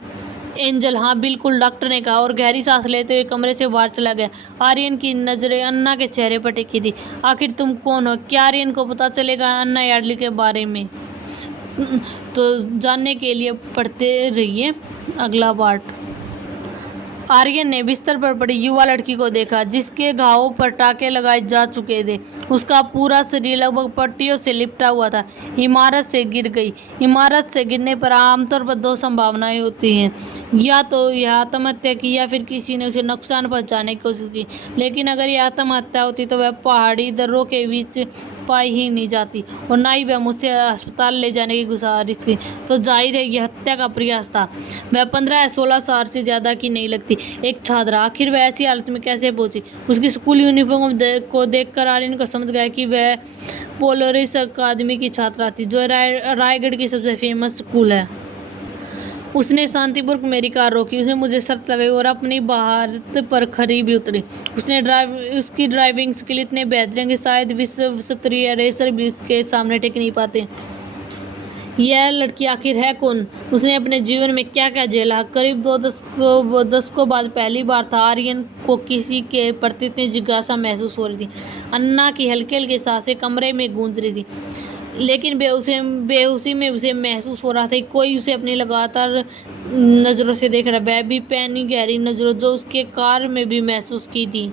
एंजल, हाँ बिल्कुल, डॉक्टर ने कहा और गहरी सांस लेते हुए कमरे से बाहर चला गया। आर्यन की नजरें अन्ना के चेहरे पर टिकी थी। आखिर तुम कौन हो? क्या आर्यन को पता चलेगा अन्ना यार्डली के बारे में? तो जानने के लिए पढ़ते रहिए अगला पार्ट। आर्यन ने बिस्तर पर पड़ी युवा लड़की को देखा, जिसके घावों पर टाके लगाए जा चुके थे। उसका पूरा शरीर लगभग पट्टियों से लिपटा हुआ था। इमारत से गिर गई। इमारत से गिरने पर आमतौर पर दो संभावनाएं होती हैं, या तो यह आत्महत्या की या फिर किसी ने उसे नुकसान पहुंचाने की कोशिश की। लेकिन अगर यह आत्महत्या होती तो वह पहाड़ी दर्रों के बीच पाई ही नहीं जाती और ना ही वह मुझसे अस्पताल ले जाने की गुजारिश की। तो जाहिर है यह हत्या का प्रयास था। वह 15 या 16 साल से ज़्यादा की नहीं लगती। एक छात्र, आखिर वह ऐसी हालत में कैसे पहुंची? उसकी स्कूल यूनिफॉर्म को देखकर आर्यन को समझ गया कि वह पोलोरिस अकादमी की छात्रा थी, जो रायगढ़ की सबसे फेमस स्कूल है। उसने शांतिपूर्वक मेरी कार रोकी, उसने मुझे शर्त लगाई और अपनी भारत पर खरी भी उतरी। उसकी ड्राइविंग स्किल इतने बेहतरीन कि शायद विश्व स्तरीय रेसर भी उसके सामने टिक नहीं पाते। यह लड़की आखिर है कौन? उसने अपने जीवन में क्या क्या झेला? करीब 2 दशकों बाद पहली बार था आर्यन को किसी के प्रति इतनी जिज्ञासा महसूस हो रही थी। अन्ना की हल्की हल्की सांसें कमरे में गूंज रही थी, लेकिन बेहोशी में उसे महसूस हो रहा था कोई उसे अपनी लगातार नज़रों से देख रहा। वह भी पैनी गहरी नज़रों जो उसके कार में भी महसूस की थी,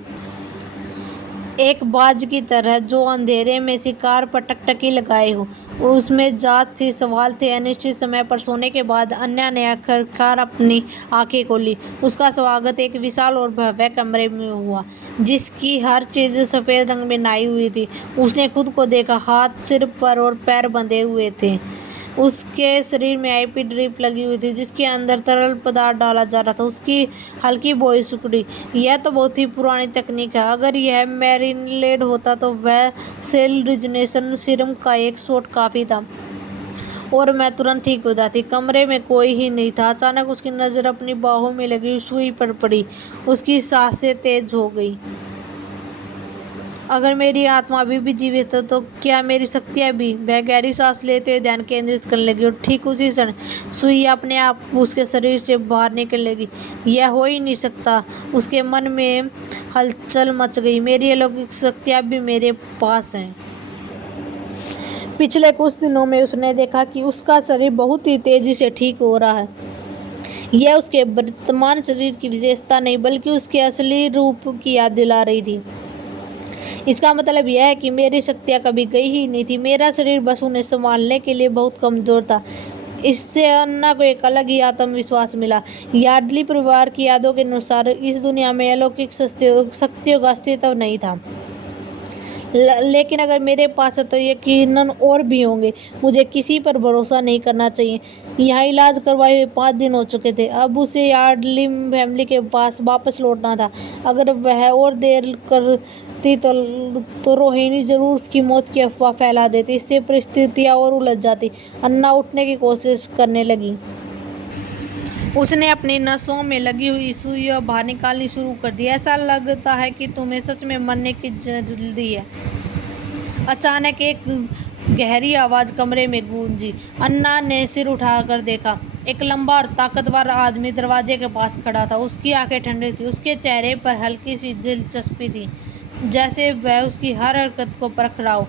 एक बाज की तरह जो अंधेरे में शिकार पर टकटकी लगाए हो। उसमें जात थी, सवाल थे। अनिश्चित समय पर सोने के बाद अन्या ने आखिरकार अपनी आंखें खोली। उसका स्वागत एक विशाल और भव्य कमरे में हुआ, जिसकी हर चीज़ सफ़ेद रंग में नहाई हुई थी। उसने खुद को देखा, हाथ सिर पर और पैर बंधे हुए थे। उसके शरीर में आईपी ड्रिप लगी हुई थी, जिसके अंदर तरल पदार्थ डाला जा रहा था। उसकी हल्की बोई सिकुड़ी। यह तो बहुत ही पुरानी तकनीक है। अगर यह मैरिनेड होता तो वह सेल रिजुनेशन सीरम का एक शॉट काफ़ी था और मैं तुरंत ठीक हो जाती। कमरे में कोई ही नहीं था। अचानक उसकी नज़र अपनी बाहों में लगी सुई पर पड़ी। उसकी सांसें तेज हो गई। अगर मेरी आत्मा अभी भी जीवित है तो क्या मेरी शक्तियाँ भी? वह गहरी सांस लेते हुए ध्यान केंद्रित करने लगी और ठीक उसी क्षण सुई अपने आप उसके शरीर से बाहर निकल लगी। यह हो ही नहीं सकता। उसके मन में हलचल मच गई। मेरी अलौकिक शक्तियाँ भी मेरे पास हैं। पिछले कुछ दिनों में उसने देखा कि उसका शरीर बहुत ही तेजी से ठीक हो रहा है। यह उसके वर्तमान शरीर की विशेषता नहीं, बल्कि उसके असली रूप की याद दिला रही थी। इसका मतलब यह है कि मेरी शक्तियाँ कभी गई ही नहीं थी। मेरा शरीर बस उन्हें संभालने के लिए बहुत कमज़ोर था। इससे अन्ना को एक अलग ही आत्मविश्वास मिला। यार्डली परिवार की यादों के अनुसार इस दुनिया में अलौकिक शक्तियों का अस्तित्व नहीं था, लेकिन अगर मेरे पास है तो यकीनन और भी होंगे। मुझे किसी पर भरोसा नहीं करना चाहिए। यहाँ इलाज करवाए हुए 5 दिन हो चुके थे। अब उसे यार्डली फैमिली के पास वापस लौटना था। अगर वह और देर करती तो रोहिणी जरूर उसकी मौत की अफवाह फैला देती। इससे परिस्थितियाँ और उलझ जाती। अन्ना उठने की कोशिश करने लगी। उसने अपनी नसों में लगी हुई सुइयां बाहर निकालनी शुरू कर दी। ऐसा लगता है कि तुम्हें सच में मरने की जल्दी है। अचानक एक गहरी आवाज कमरे में गूंजी। अन्ना ने सिर उठाकर देखा। एक लंबा और ताकतवर आदमी दरवाजे के पास खड़ा था। उसकी आंखें ठंडी थी, उसके चेहरे पर हल्की सी दिलचस्पी थी, जैसे वह उसकी हर हरकत को परख रहा हो।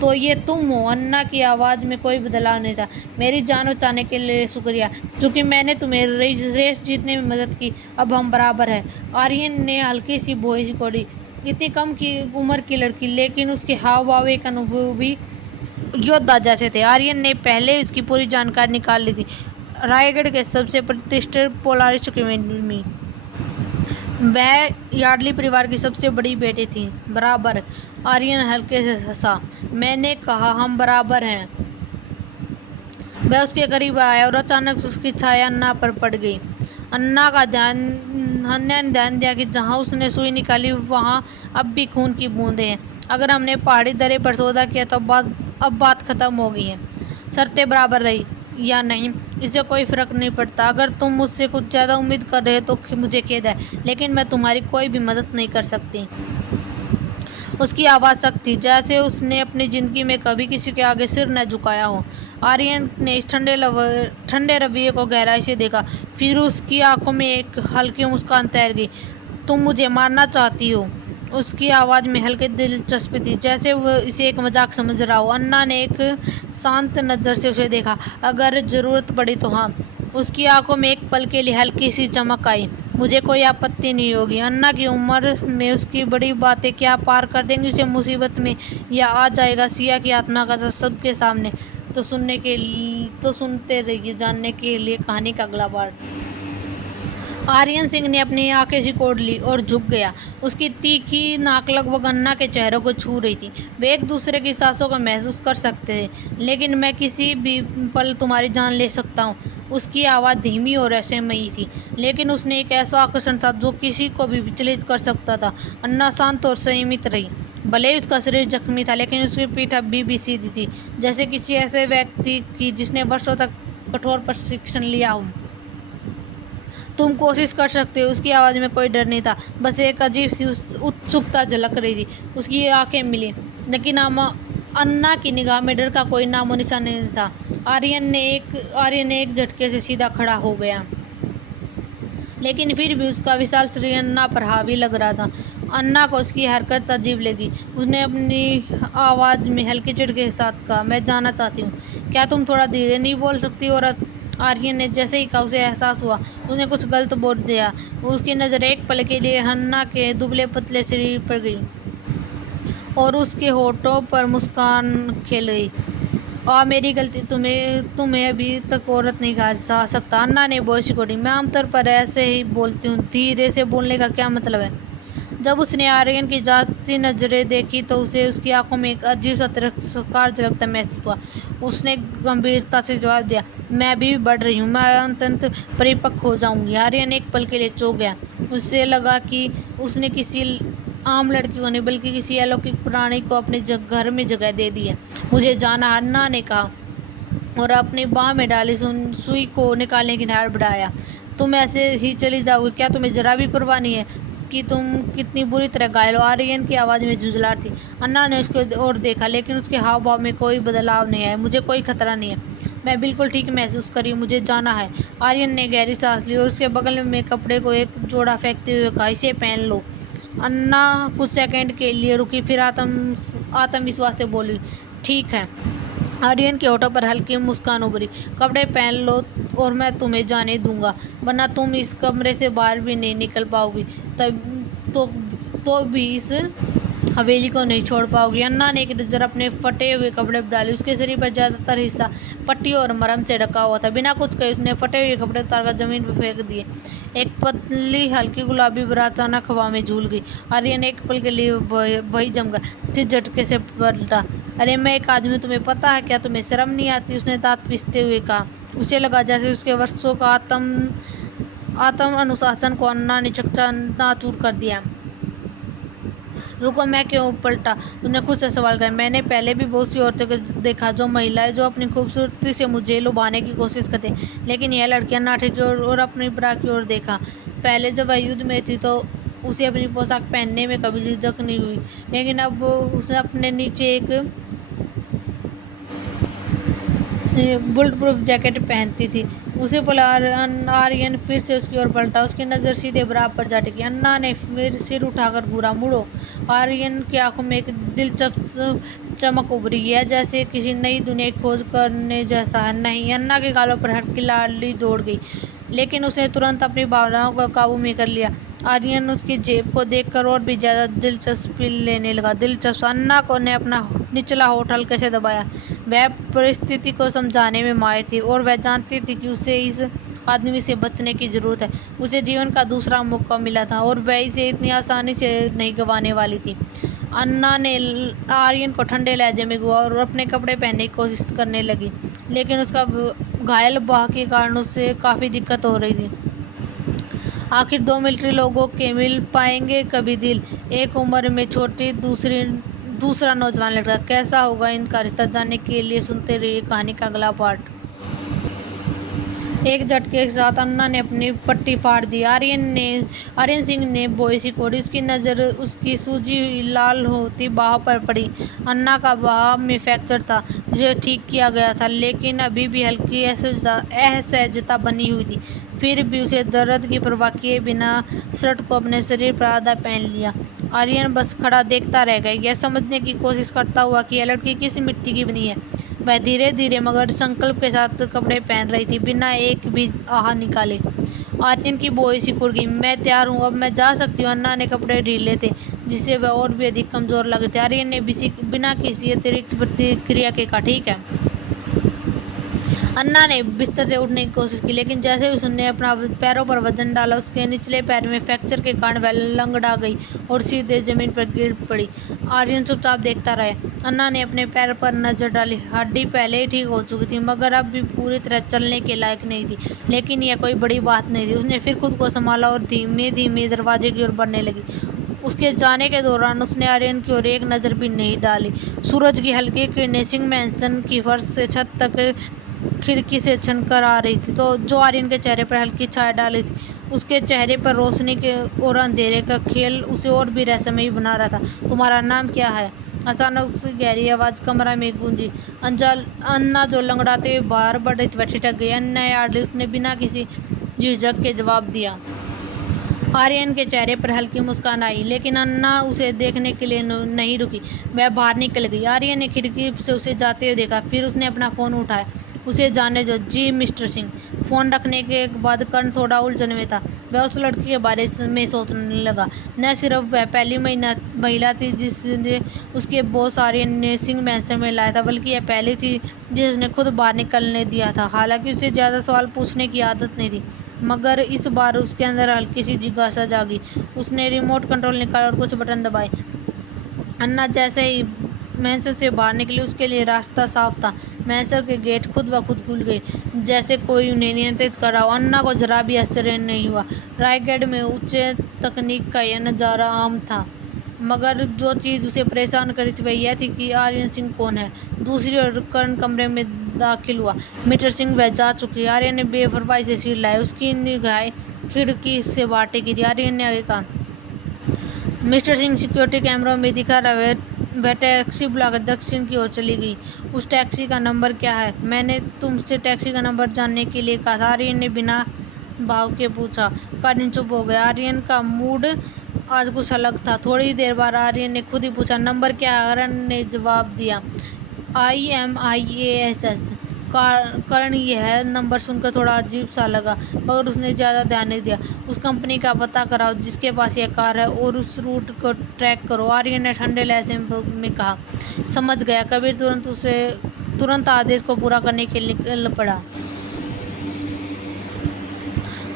तो ये तुम हो? अन्ना की आवाज़ में कोई बदलाव नहीं था। मेरी जान बचाने के लिए शुक्रिया। क्योंकि मैंने तुम्हें रेस जीतने में मदद की, अब हम बराबर हैं। आर्यन ने हल्की सी भौं खोली। इतनी कम की उम्र की लड़की, लेकिन उसके हाव भाव एक अनुभवी योद्धा जैसे थे। आर्यन ने पहले इसकी पूरी जानकारी निकाल ली थी। रायगढ़ के सबसे प्रतिष्ठित पोलारिस्ट अकेडमी। वह यार्डली परिवार की सबसे बड़ी बेटी थी। बराबर? आर्यन हल्के से हंसा। मैंने कहा हम बराबर हैं। वह उसके करीब आया और अचानक उसकी छाया अन्ना पर पड़ गई। अन्ना ने ध्यान दिया कि जहाँ उसने सुई निकाली वहाँ अब भी खून की बूंदें हैं। अगर हमने पहाड़ी दर्रे पर सौदा किया तो अब बात खत्म हो गई है। शर्तें बराबर रही या नहीं, इससे कोई फर्क नहीं पड़ता। अगर तुम मुझसे कुछ ज़्यादा उम्मीद कर रहे हो तो मुझे खेद है, लेकिन मैं तुम्हारी कोई भी मदद नहीं कर सकती। उसकी आवाज़ सख्त थी, जैसे उसने अपनी ज़िंदगी में कभी किसी के आगे सिर न झुकाया हो। आर्यन ने इस ठंडे रवैये को गहराई से देखा। फिर उसकी आंखों में एक हल्की मुस्कान तैर गई। तुम मुझे मारना चाहती हो? उसकी आवाज़ में हल्की दिलचस्पी थी, जैसे वह इसे एक मजाक समझ रहा हो। अन्ना ने एक शांत नज़र से उसे देखा। अगर ज़रूरत पड़ी तो हाँ। उसकी आंखों में एक पल के लिए हल्की सी चमक आई। मुझे कोई आपत्ति नहीं होगी। अन्ना की उम्र में उसकी बड़ी बातें क्या पार कर देंगी उसे मुसीबत में, या आ जाएगा सिया की आत्मा का सबके सामने। तो सुनते रहिए जानने के लिए कहानी का अगला पार्ट। आर्यन सिंह ने अपनी आंखें सिकोड़ ली और झुक गया। उसकी तीखी नाक लगभग अन्ना के चेहरों को छू रही थी। वे एक दूसरे की सांसों को महसूस कर सकते थे। लेकिन मैं किसी भी पल तुम्हारी जान ले सकता हूँ। उसकी आवाज़ धीमी और रहस्यमयी थी, लेकिन उसने एक ऐसा आकर्षण था जो किसी को भी विचलित कर सकता था। अन्ना शांत और संयमित रही। भले ही उसका शरीर जख्मी था, लेकिन उसकी पीठ अभी भी सीधी थी, जैसे किसी ऐसे व्यक्ति की जिसने वर्षों तक कठोर प्रशिक्षण लिया हो। तुम कोशिश कर सकते हो। उसकी आवाज़ में कोई डर नहीं था, बस एक अजीब सी उत्सुकता झलक रही थी। उसकी आंखें मिली, लेकिन अन्ना की निगाह में डर का कोई नामो निशान नहीं था। आर्यन ने एक झटके से सीधा खड़ा हो गया, लेकिन फिर भी उसका विशाल शरीर अन्ना पर हावी लग रहा था। अन्ना को उसकी हरकत अजीब लगी। उसने अपनी आवाज़ में हल्के झटके के साथ कहा, मैं जानना चाहती हूँ, क्या तुम थोड़ा धीरे नहीं बोल सकती औरत? आर्यन ने जैसे ही कहा, उसे एहसास हुआ उसने कुछ गलत बोल दिया। उसकी नज़र एक पल के लिए अन्ना के दुबले पतले शरीर पर गई और उसके होठों पर मुस्कान खेल गई। मेरी गलती, तुम्हें अभी तक औरत नहीं कहा जा सकता। अन्ना ने बोझ सिकोड़ी। मैं आमतौर पर ऐसे ही बोलती हूँ। धीरे से बोलने का क्या मतलब है? जब उसने आर्यन की जांचती नजरें देखी तो उसे उसकी आंखों में एक अजीब सा तिरस्कार झलकता महसूस हुआ। उसने गंभीरता से जवाब दिया, मैं अभी भी बढ़ रही हूँ, मैं अत्यंत परिपक्व हो जाऊंगी। आर्यन एक पल के लिए चौंक गया। उससे लगा कि उसने किसी आम लड़की को नहीं, बल्कि किसी अलौकिक प्राणी को अपने घर में जगह दे दी है। मुझे जाना, अन्ना ने कहा और अपनी बाह में डाली सुई को निकालने की धार बढ़ाया। तुम ऐसे ही चली जाओगी? क्या तुम्हें जरा भी परवाह नहीं है कि तुम कितनी बुरी तरह घायल हो? आर्यन की आवाज़ में झुंझलाहट थी। अन्ना ने उसको और देखा, लेकिन उसके हाव भाव में कोई बदलाव नहीं आया। मुझे कोई खतरा नहीं है, मैं बिल्कुल ठीक महसूस करी, मुझे जाना है। आर्यन ने गहरी सांस ली और उसके बगल में कपड़े को एक जोड़ा फेंकते हुए कहा, इसे पहन लो। अन्ना कुछ सेकंड के लिए रुकी, फिर आत्मविश्वास से बोली, ठीक है। आर्यन के होठों पर हल्की मुस्कान उभरी। कपड़े पहन लो और मैं तुम्हें जाने दूंगा, वरना तुम इस कमरे से बाहर भी नहीं निकल पाओगी। तब तो भी इस हवेली को नहीं छोड़ पाओगी। अन्ना ने एक नज़र अपने फटे हुए कपड़े पर डाली। उसके शरीर पर ज़्यादातर हिस्सा पट्टी और मरहम से ढका हुआ था। बिना कुछ कहे उसने फटे हुए कपड़े उतारकर जमीन पर फेंक दिए। एक पतली हल्की गुलाबी बरा अचानक हवा में झूल गई। आर्यन एक पल के लिए वही जम गया, फिर झटके से पलटा। अरे मैं एक आदमी, तुम्हें पता है क्या? तुम्हें शर्म नहीं आती? उसने दांत पीसते हुए कहा। उसे लगा जैसे उसके वर्षों का आत्म अनुशासन को अन्ना ने चकनाचूर कर दिया। रुको, मैं क्यों पलटा? उसने खुद से सवाल किया। मैंने पहले भी बहुत सी औरतों को देखा, जो महिलाएं जो अपनी खूबसूरती से मुझे लुभाने की कोशिश करती, लेकिन यह लड़कियां नाटे की ओर और अपनी बरा की ओर देखा। पहले जब वह युद्ध में थी तो उसे अपनी पोशाक पहनने में कभी झिझक नहीं हुई, लेकिन अब उसे अपने नीचे एक बुलेट प्रूफ जैकेट पहनती थी। उसे बोला आर्यन फिर से उसकी ओर पलटा। उसकी नज़र सीधे बराबर पर जा टिकी। अन्ना ने फिर सिर उठाकर घूरा। मुड़ो। आर्यन की आंखों में एक दिलचस्प चमक उभरी है, जैसे किसी नई दुनिया की खोज करने जैसा है। नहीं। अन्ना के गालों पर हल्की लाली दौड़ गई, लेकिन उसने तुरंत अपनी भावनाओं को काबू में कर लिया। आर्यन उसकी जेब को देखकर और भी ज्यादा दिलचस्पी लेने लगा। दिलचस्प। अन्ना को ने अपना निचला होठ हल्के से दबाया। वह परिस्थिति को समझाने में माहिर थी और वह जानती थी कि उसे इस आदमी से बचने की जरूरत है। उसे जीवन का दूसरा मौका मिला था और वह इसे इतनी आसानी से नहीं गंवाने वाली थी। अन्ना ने आर्यन को ठंडे लहजे में घुआ और अपने कपड़े पहनने की कोशिश करने लगी, लेकिन उसका घायल बाह के कारण उसे काफ़ी दिक्कत हो रही थी। आखिर दो मिलिट्री लोगों के मिल पाएंगे कभी दिल। एक उम्र में छोटी, दूसरा नौजवान लड़का। कैसा होगा इनका रिश्ता, जानने के लिए सुनते रहिए कहानी का अगला पार्ट। एक झटके के साथ अन्ना ने अपनी पट्टी फाड़ दी। आर्यन सिंह ने बोई सिकोड़ी। उसकी नज़र उसकी सूजी हुई लाल होती बाह पर पड़ी। अन्ना का बाह में फ्रैक्चर था, जिसे ठीक किया गया था, लेकिन अभी भी हल्की असहजता बनी हुई थी। फिर भी उसे दर्द की परवाह किए बिना शर्ट को अपने शरीर पर आधा पहन लिया। आर्यन बस खड़ा देखता रह गया, यह समझने की कोशिश करता हुआ कि यह लड़की किस मिट्टी की बनी है। वह धीरे धीरे मगर संकल्प के साथ कपड़े पहन रही थी, बिना एक भी आह निकाले। आर्यन की बोई सिकुड़ गई। मैं तैयार हूँ, अब मैं जा सकती हूँ। अन्ना ने कपड़े ढीले थे, जिससे वह और भी अधिक कमजोर लग रही थी। आर्यन ने बिना किसी अतिरिक्त प्रतिक्रिया के कहा, ठीक है। अन्ना ने बिस्तर से उठने की कोशिश की, लेकिन जैसे ही उसने अपना पैरों पर वजन डाला, उसके निचले पैर में फ्रैक्चर के कारण वह लंगड़ा गई और सीधे जमीन पर गिर पड़ी। आर्यन चुपचाप देखता रहा। अन्ना ने अपने पैर पर नजर डाली। हड्डी पहले ही ठीक हो चुकी थी, मगर अब भी पूरी तरह चलने के लायक नहीं थी, लेकिन यह कोई बड़ी बात नहीं थी। उसने फिर खुद को संभाला और धीमे धीमे दरवाजे की ओर बढ़ने लगी। उसके जाने के दौरान उसने आर्यन की ओर एक नज़र भी नहीं डाली। सूरज की हल्की किरणें सिंह मैंसन की फर्श से छत तक खिड़की से छनकर आ रही थी, तो जो आर्यन के चेहरे पर हल्की छाया डाली थी। उसके चेहरे पर रोशनी के और अंधेरे का खेल उसे और भी रहस्यमयी बना रहा था। तुम्हारा नाम क्या है? अचानक उसकी गहरी आवाज़ कमरा में गूंजी। अन्ना जो लंगड़ाते हुए बाहर बढ़ रही थी, वह ठिठक गई। अन्ना यार्डली, उसने बिना किसी झिझक के जवाब दिया। आर्यन के चेहरे पर हल्की मुस्कान आई, लेकिन अन्ना उसे देखने के लिए नहीं रुकी। वह बाहर निकल गई। आर्यन ने खिड़की से उसे जाते हुए देखा, फिर उसने अपना फ़ोन उठाया। उसे जाने दो। जी मिस्टर सिंह। फ़ोन रखने के बाद कर्ण थोड़ा उलझन में था। वह उस लड़की के बारे में सोचने लगा। न सिर्फ वह पहली महिला थी जिसने उसके बॉस आर्यन ने सिंह मैंसन में लाया था, बल्कि यह पहली थी जिसने खुद बाहर निकलने दिया था। हालांकि उसे ज़्यादा सवाल पूछने की आदत नहीं थी, मगर इस बार उसके अंदर हल्की सी जिज्ञासा जागी। उसने रिमोट कंट्रोल निकाला और कुछ बटन दबाए। अन्ना जैसे ही मैंसन से बाहर निकली, उसके लिए रास्ता साफ था। मैंसन के गेट खुद ब खुद खुल गए, जैसे कोई उन्हें नियंत्रित कर रहा हो। अन्ना को जरा भी आश्चर्य नहीं हुआ। रायगढ़ में उच्च तकनीक का यह नज़ारा आम था, मगर जो चीज़ उसे परेशान करी थी वह यह थी कि आर्यन सिंह कौन है। दूसरी ओर कर्ण कमरे में दाखिल हुआ। मिस्टर सिंह, वह जा चुकी। आर्यन ने बेपरवाही से सिर लाया। उसकी निगाहें खिड़की से बाहर टिकी थी। आर्यन ने आगे कहा, मिस्टर सिंह सिक्योरिटी कैमरों में दिखा रहा। वह टैक्सी बुलाकर दक्षिण की ओर चली गई। उस टैक्सी का नंबर क्या है? मैंने तुमसे टैक्सी का नंबर जानने के लिए कहा था, आर्यन ने बिना भाव के पूछा। कर्ण चुप हो गया। आर्यन का मूड आज कुछ अलग था। थोड़ी देर बाद आर्यन ने खुद ही पूछा, नंबर क्या है? कर्ण ने जवाब दिया, IMIASS। कर्ण यह नंबर सुनकर थोड़ा अजीब सा लगा, मगर उसने ज़्यादा ध्यान नहीं दिया। उस कंपनी का पता कराओ जिसके पास यह कार है और उस रूट को ट्रैक करो, आर्यन ने ठंडे लहजे में कहा। समझ गया। कबीर तुरंत आदेश को पूरा करने के लिए निकल पड़ा।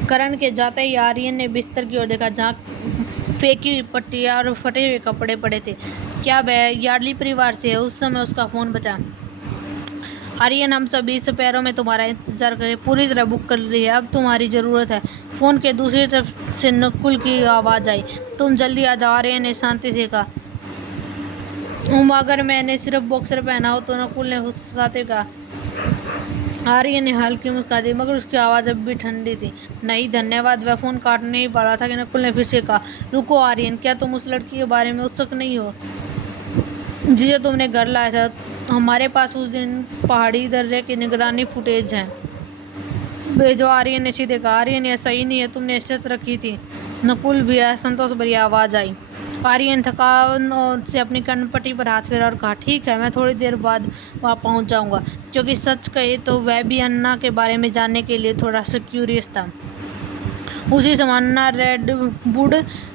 कर्ण के जाते ही आर्यन ने बिस्तर की ओर देखा, जहाँ फेंकी हुई पट्टियाँ और फटे हुए कपड़े पड़े थे। क्या वह यार्डली परिवार से है? उस समय उसका फ़ोन बचा। आर्यन, हम सभी इस पैरों में तुम्हारा इंतजार करें, पूरी तरह बुक कर रही है, अब तुम्हारी ज़रूरत है। फ़ोन के दूसरी तरफ से नकुल की आवाज़ आई, तुम जल्दी आ जाओ। आर्यन ने शांति से कहा, अगर मैंने सिर्फ बॉक्सर पहना हो, तो नकुल ने फुसफुसाते कहा। आर्यन ने हल्की मुस्कान दी, मगर उसकी आवाज़ अब भी ठंडी थी। नहीं धन्यवाद। वह फ़ोन काटने ही पड़ा था कि नकुल ने फिर से कहा, रुको आर्यन, क्या तुम उस लड़की के बारे में उत्सुक नहीं हो जिसे तुमने घर लाया था? हमारे पास उस दिन पहाड़ी दर्रे की निगरानी फुटेज है। भेजो। आर्यन ने सीधे कहा। आर्यन, यह सही नहीं है, तुमने शर्त रखी थी। नकुल भी संतोष भरी आवाज आई। आर्यन थकान से अपनी कनपट्टी पर हाथ फेरा और कहा, ठीक है, मैं थोड़ी देर बाद वहाँ पहुँच जाऊँगा। क्योंकि सच कहे तो वह भी अन्ना के बारे में जानने के लिए थोड़ा सा क्यूरियस था। उसी समय अन्ना रेडवुड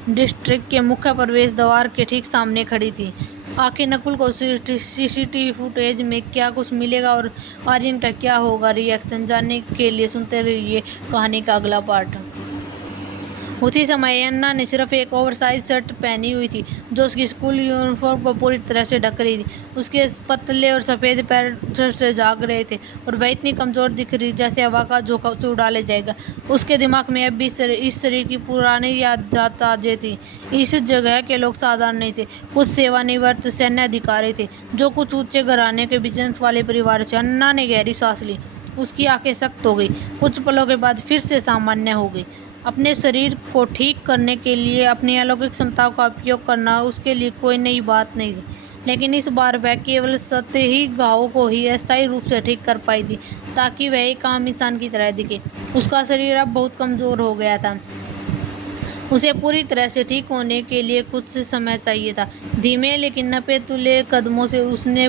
डिस्ट्रिक्ट के मुख्य प्रवेश द्वार के ठीक सामने खड़ी थी। आखिर नकुल को सीसीटीवी फुटेज में क्या कुछ मिलेगा और आर्यन का क्या होगा रिएक्शन, जानने के लिए सुनते रहिए कहानी का अगला पार्ट। उसी समय अन्ना ने सिर्फ एक ओवरसाइज शर्ट पहनी हुई थी जो उसकी स्कूल यूनिफॉर्म को पूरी तरह से ढक रही थी। उसके पतले और सफ़ेद पैर से जाग रहे थे और वह इतनी कमज़ोर दिख रही जैसे हवा का झोंका उसे उड़ा ले जाएगा। उसके दिमाग में अब भी इस शरीर की पुरानी याद ताज़े थी। इस जगह के लोग साधारण नहीं थे, कुछ सेवानिवृत्त सैन्य अधिकारी थे जो कुछ ऊँचे घराने के बिजनेस वाले परिवार से। अन्ना ने गहरी सांस ली। उसकी आंखें सख्त हो गई, कुछ पलों के बाद फिर से सामान्य हो गई। अपने शरीर को ठीक करने के लिए अपनी अलौकिक क्षमताओं का उपयोग करना उसके लिए कोई नई बात नहीं थी, लेकिन इस बार वह केवल सतही घावों को ही अस्थायी रूप से ठीक कर पाई थी ताकि वह एक आम इंसान की तरह दिखे। उसका शरीर अब बहुत कमज़ोर हो गया था। उसे पूरी तरह से ठीक होने के लिए कुछ समय चाहिए था। धीमे लेकिन नपे तुले कदमों से उसने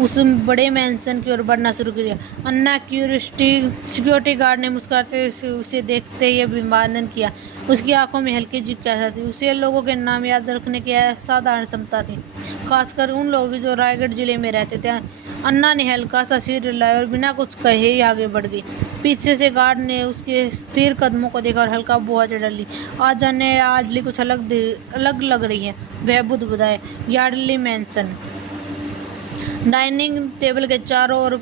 उस बड़े मैंसन की ओर बढ़ना शुरू किया। अन्ना सिक्योरिटी गार्ड ने मुस्कुराते उसे देखते ही अभिवादन किया। उसकी आंखों में हल्की जिज्ञासा थी। उसे लोगों के नाम याद रखने की असाधारण क्षमता थी, खासकर उन लोगों की जो रायगढ़ जिले में रहते थे। अन्ना ने हल्का सा सिर हिलाया और बिना कुछ कहे ही आगे बढ़ गई। पीछे से गार्ड ने उसके स्थिर कदमों को देखा और हल्का बुआ चढ़ ली। आज जाने यार्डली कुछ अलग लग रही है, वह बुदबुदाए। यार्डली मैंसन। डाइनिंग टेबल के चारों ओर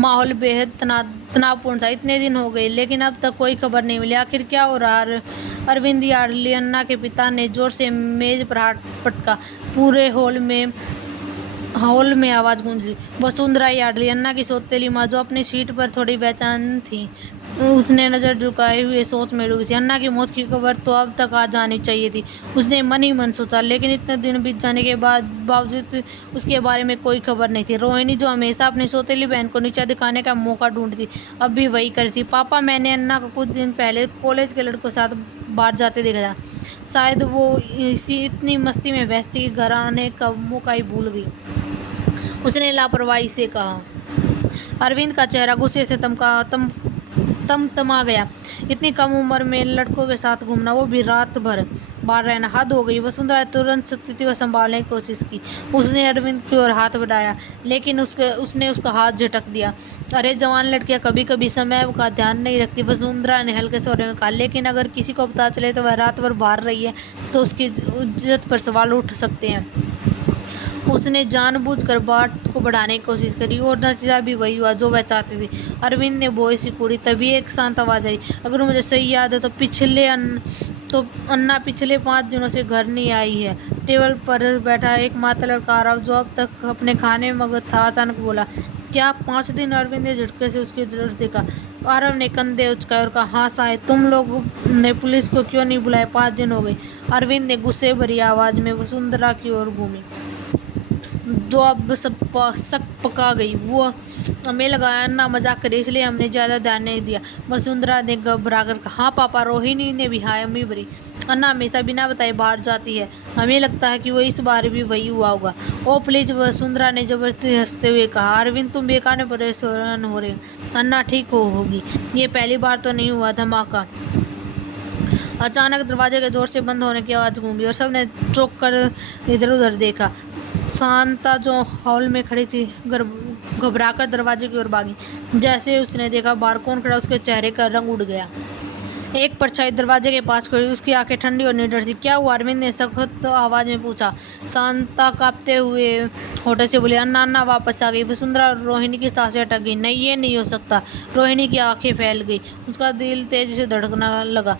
माहौल बेहद तनावपूर्ण था। इतने दिन हो गए लेकिन अब तक कोई खबर नहीं मिली। आखिर क्या हो रहा? अरविंद यार्डली, अन्ना के पिता ने जोर से मेज पर हाथ पटका। पूरे हॉल में आवाज़ गूंजी। वसुंधरा यार्डली, अन्ना की सौतेली माँ, जो अपनी सीट पर थोड़ी बेचैन थी, उसने नज़र झुकाए हुए सोच में डूबी थी। अन्ना की मौत की खबर तो अब तक आ जानी चाहिए थी, उसने मन ही मन सोचा, लेकिन इतने दिन बीत जाने के बावजूद उसके बारे में कोई खबर नहीं थी। रोहिणी, जो हमेशा अपनी सौतेली बहन को नीचा दिखाने का मौका ढूंढती, अब भी वही कर थी। पापा, मैंने अन्ना को कुछ दिन पहले कॉलेज के लड़कों के साथ बाहर जाते देखा था। शायद वो इतनी मस्ती में व्यस्त थी कि घर आने का मौका ही भूल गई, उसने लापरवाही से कहा। अरविंद का चेहरा गुस्से से तमतमा गया। इतनी कम उम्र में लड़कों के साथ घूमना, वो भी रात भर बाहर रहना, हद हो गई। वसुंधरा तुरंत स्थिति को संभालने की कोशिश की। उसने अरविंद की ओर हाथ बढ़ाया, लेकिन उसने उसका हाथ झटक दिया। अरे जवान लड़कियां कभी कभी समय का ध्यान नहीं रखती, वसुंधरा ने हल्के स्वर में कहा। लेकिन अगर किसी को पता चले तो वह रात भर बाहर रही है तो उसकी इज्जत पर सवाल उठ सकते हैं। उसने जानबूझकर बात को बढ़ाने की कोशिश करी और नतीजा भी वही हुआ जो वह चाहती थी। अरविंद ने बोई सी कुड़ी। तभी एक शांत आवाज़ आई। अगर मुझे सही याद है तो अन्ना पिछले 5 दिनों से घर नहीं आई है। टेबल पर बैठा एक माता लड़का आरव, जो अब तक अपने खाने में मगन था, अचानक बोला, क्या 5 दिन? अरविंद ने झटके से उसकी तरफ देखा। आरव ने कंधे उचकाए और कहा, हाँ शायद। तुम लोग ने पुलिस को क्यों नहीं बुलाया? 5 दिन हो गए। अरविंद ने गुस्से भरी आवाज़ में वसुंधरा की ओर घूमी, जो अब सब शक पका गई। वो हमें लगाया अन्ना मजाक करे, इसलिए हमने ज़्यादा ध्यान नहीं दिया। वसुंधरा ने घबरा कर कहा, हाँ पापा। रोहिणी ने भी हाँ अम्मी भरी। अन्ना हमेशा बिना बताए बाहर जाती है, हमें लगता है कि वो इस बार भी वही हुआ होगा। ओ प्लीज़, वसुंधरा ने जबरदस्ती हंसते हुए कहा। अरविंद, तुम बेकार में परेशान हो रहे। अन्ना ठीक होगी, ये पहली बार तो नहीं हुआ धमाका। अचानक दरवाजे के जोर से बंद होने की आवाज़ गूंजी और सबने चौंक कर इधर उधर देखा। शांता, जो हॉल में खड़ी थी, घबराकर दरवाजे की ओर भागी। जैसे उसने देखा बाहर कौन खड़ा, उसके चेहरे का रंग उड़ गया। एक परछाई दरवाजे के पास खड़ी, उसकी आंखें ठंडी और निडर थी। क्या हुआ? अरविंद ने सख्त आवाज़ में पूछा। शांता कांपते हुए होठों से बोली, अन्ना वापस आ गई। वसुंधरा और रोहिणी की सांसें अटक गई। नहीं, ये नहीं हो सकता। रोहिणी की आंखें फैल गई, उसका दिल तेजी से धड़कना लगा।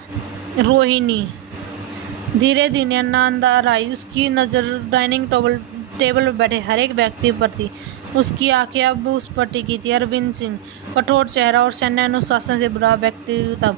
रोहिणी धीरे धीरे अन्ना अंदर आई। उसकी नज़र डाइनिंग टेबल पर बैठे हर एक व्यक्ति पर थी। उसकी आंखें अब उस पर टिकी थी। अरविंद सिंह, कठोर चेहरा और सैन्य अनुशासन से भरा व्यक्ति था।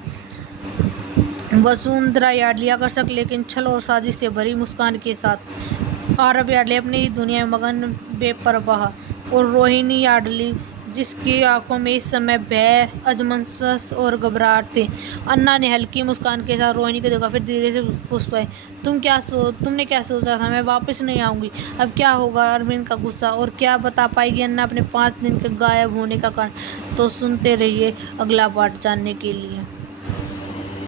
वसुंधरा यार्डली, आकर्षक लेकिन छल और साजिश से भरी मुस्कान के साथ। आरव यार्डली, अपनी ही दुनिया में मगन, बेपरवाह। और रोहिणी यार्डली, जिसकी आंखों में इस समय भय, अजमंस और घबराहट थी। अन्ना ने हल्की मुस्कान के साथ रोहिणी को देखा, फिर धीरे से पूछा, तुमने क्या सोचा था? मैं वापस नहीं आऊंगी। अब क्या होगा? अरविंद का गुस्सा। और क्या बता पाएगी अन्ना अपने 5 दिन के गायब होने का कारण? तो सुनते रहिए अगला पार्ट जानने के लिए।